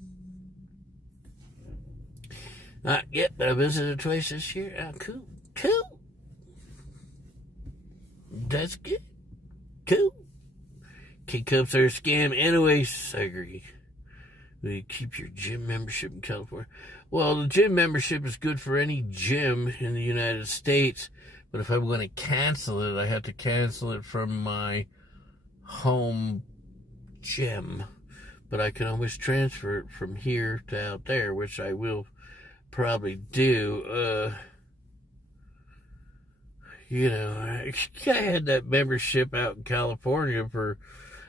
Not yet, but I visited twice this year. Oh, cool. That's good. Cool. K-cups are a scam anyways. I agree. Will you keep your gym membership in California? Well, the gym membership is good for any gym in the United States, but if I'm going to cancel it, I have to cancel it from my home gym. But I can always transfer it from here to out there, which I will probably do. I had that membership out in California for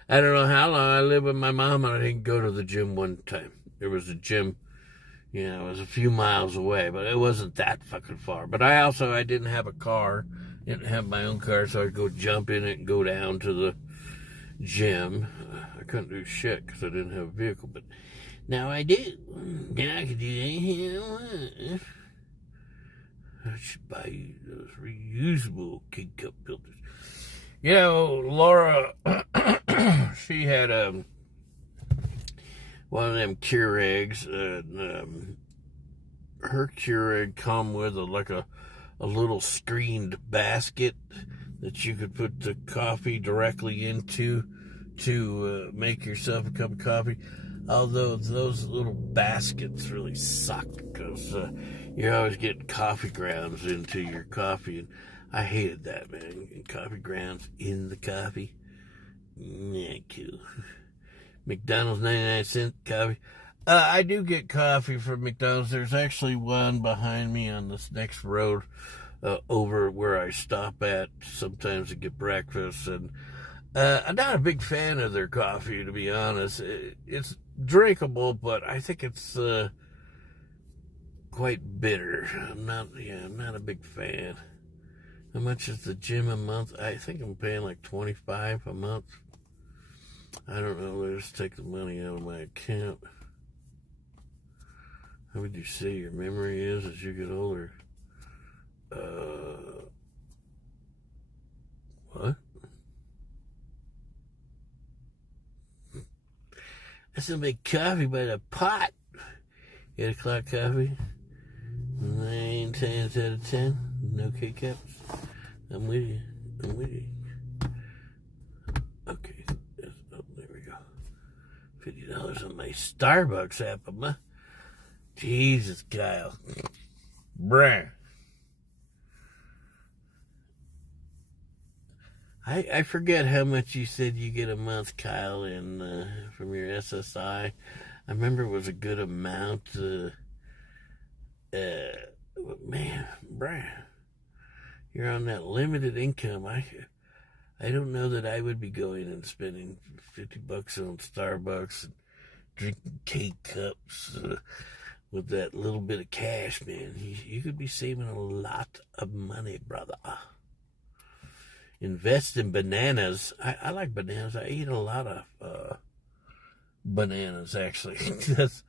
I don't know how long. I lived with my mom and I didn't go to the gym one time. There was a gym, it was a few miles away, but it wasn't that fucking far. But I didn't have a car, didn't have my own car, so I'd go jump in it and go down to the gym. I couldn't do shit because I didn't have a vehicle, but now I do. Now I can do anything I want. I should buy those reusable K-cup filters. Laura, she had one of them Keurigs, and her Keurig come with a little screened basket that you could put the coffee directly into to make yourself a cup of coffee. Although those little baskets really suck because you're always getting coffee grounds into your coffee, and I hated that, man. Getting coffee grounds in the coffee. Yeah, cool. McDonald's 99-cent coffee. I do get coffee from McDonald's. There's actually one behind me on this next road over where I stop at sometimes to get breakfast, and I'm not a big fan of their coffee, to be honest. It's drinkable, but I think it's quite bitter. I'm not a big fan. How much is the gym a month? I think I'm paying like $25 a month. I don't know. Let's take the money out of my account. How would you say your memory is as you get older? What? That's gonna make coffee by the pot. 8 o'clock coffee. 9 times out of 10. No K-cups. I'm with you. Okay. There we go. $50 on my Starbucks app, huh? Jesus, Kyle. Bruh. I forget how much you said you get a month, Kyle, from your SSI. I remember it was a good amount. Man, bruh. You're on that limited income. I don't know that I would be going and spending $50 on Starbucks and drinking K-cups with that little bit of cash, man. You could be saving a lot of money, brother. Invest in bananas. I like bananas. I eat a lot of bananas, actually. That's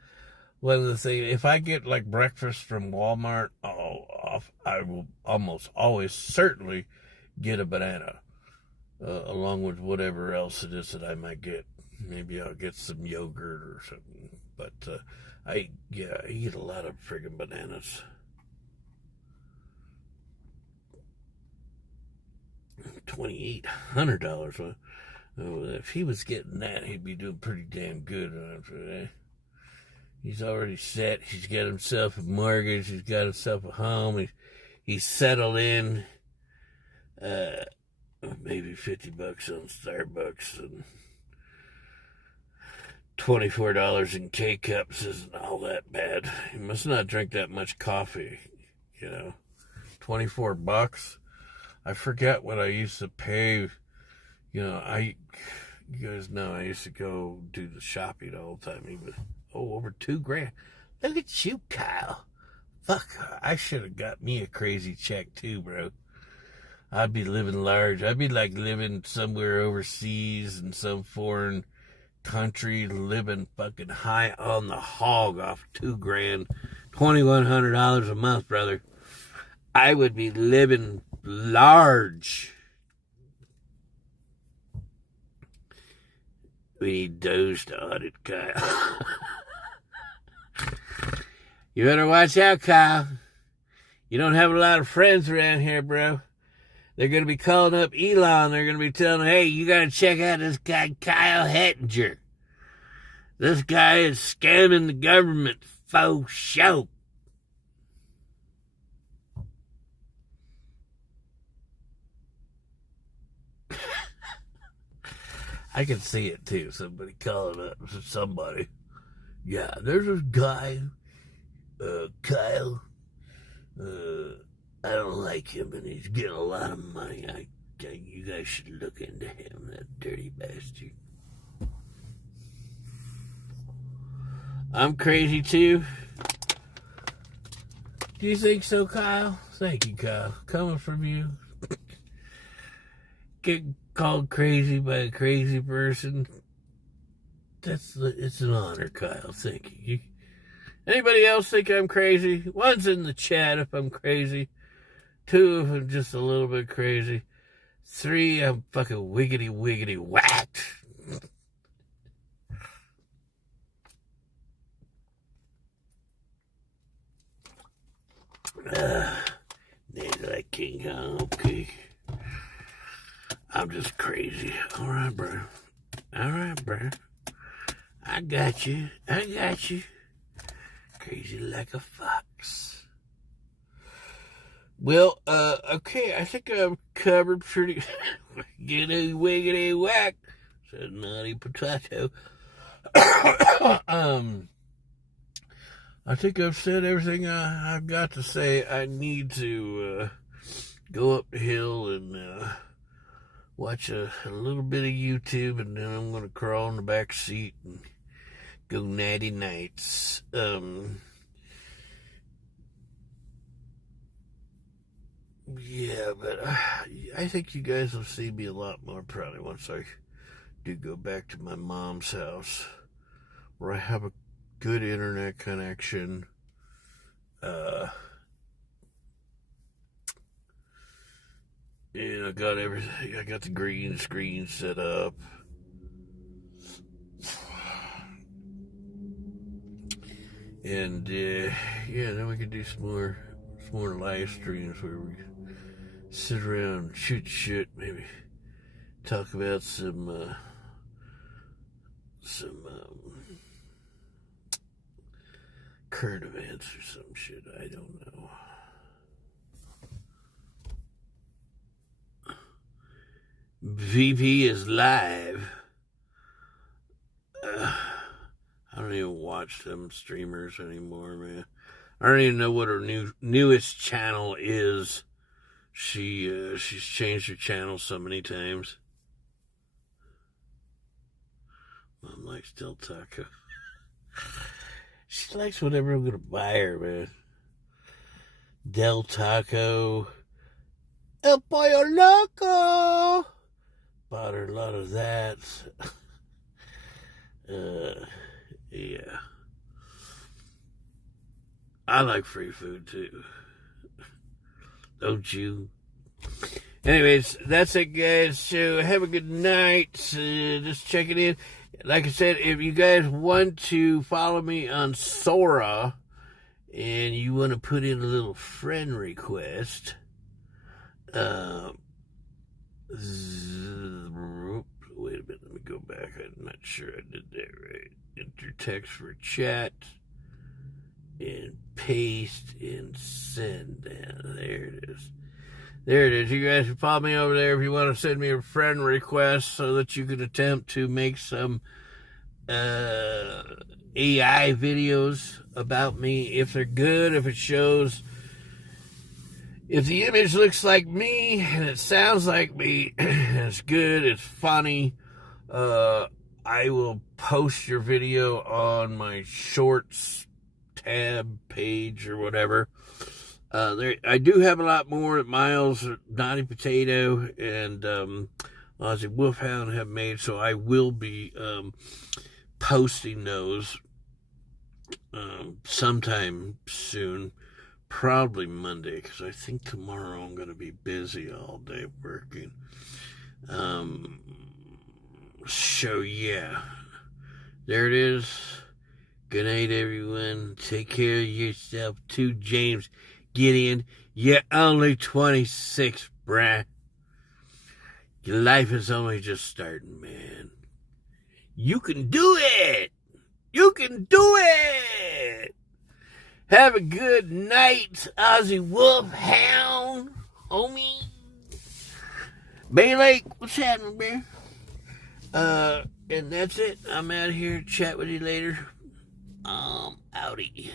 one of the things. If I get like breakfast from Walmart, I will almost always certainly get a banana, along with whatever else it is that I might get. Maybe I'll get some yogurt or something. But I eat a lot of friggin' bananas. $2,800. If he was getting that, he'd be doing pretty damn good after that. He's already set. He's got himself a mortgage. He's got himself a home. He's settled in. Maybe $50 on Starbucks and $24 in K-cups isn't all that bad. He must not drink that much coffee, $24. I forget what I used to pay. You guys know I used to go do the shopping all the time. Even over $2,000. Look at you, Kyle. Fuck, I should have got me a crazy check too, bro. I'd be living large. I'd be like living somewhere overseas in some foreign country, living fucking high on the hog off $2,000, $2,100 a month, brother, I would be living large. We need Doge to audit Kyle. You better watch out, Kyle. You don't have a lot of friends around here, bro. They're going to be calling up Elon. They're going to be telling him, hey, you got to check out this guy, Kyle Hettinger. This guy is scamming the government faux show. I can see it, too. Somebody calling up somebody. Yeah, there's this guy, Kyle. I don't like him, and he's getting a lot of money. You guys should look into him, that dirty bastard. I'm crazy, too. Do you think so, Kyle? Thank you, Kyle. Coming from you. Get called crazy by a crazy person. It's an honor, Kyle. Thank you. Anybody else think I'm crazy? One's in the chat if I'm crazy. 2 if I'm just a little bit crazy. 3, I'm fucking wiggity whacked. Named like King Kong. Okay. I'm just crazy. All right, bro. I got you. Crazy like a fox. Well, okay, I think I've covered pretty... Wiggity, wiggity, whack, said Naughty Potato. I think I've said everything I've got to say. I need to go up the hill and watch a little bit of YouTube, and then I'm going to crawl in the back seat and go natty nights. Yeah, but I think you guys will see me a lot more probably once I do go back to my mom's house, where I have a good internet connection. And I got everything. I got the green screen set up. And yeah, then we can do some more live streams where we sit around, shoot shit, maybe talk about some current events or some shit. I don't know. VP is live. I don't even watch them streamers anymore, man. I don't even know what her newest channel is. She's changed her channel so many times. Mom likes Del Taco. She likes whatever I'm gonna buy her, man. Del Taco. El Pollo Loco. Bought her a lot of that. Yeah. I like free food too. Don't you? Anyways, that's it, guys. So have a good night. Just checking in. Like I said, if you guys want to follow me on Sora and you want to put in a little friend request, wait a minute, let me go back. I'm not sure I did that right. Enter text for chat and paste and send down. There it is. There it is. You guys can follow me over there if you want to send me a friend request so that you can attempt to make some AI videos about me. If they're good, if it shows, if the image looks like me and it sounds like me, it's good, it's funny, I will post your video on my shorts tab page or whatever. I do have a lot more at Miles, Naughty Potato, and Aussie Wolfhound have made, so I will be posting those sometime soon, probably Monday, because I think tomorrow I'm going to be busy all day working. So yeah, there it is. Good night, everyone. Take care of yourself too, James Gideon. You're only 26, bruh. Your life is only just starting, man. You can do it! You can do it! Have a good night, Aussie Wolfhound, homie. Bay Lake, what's happening, bear? And that's it. I'm out of here. Chat with you later. Outie.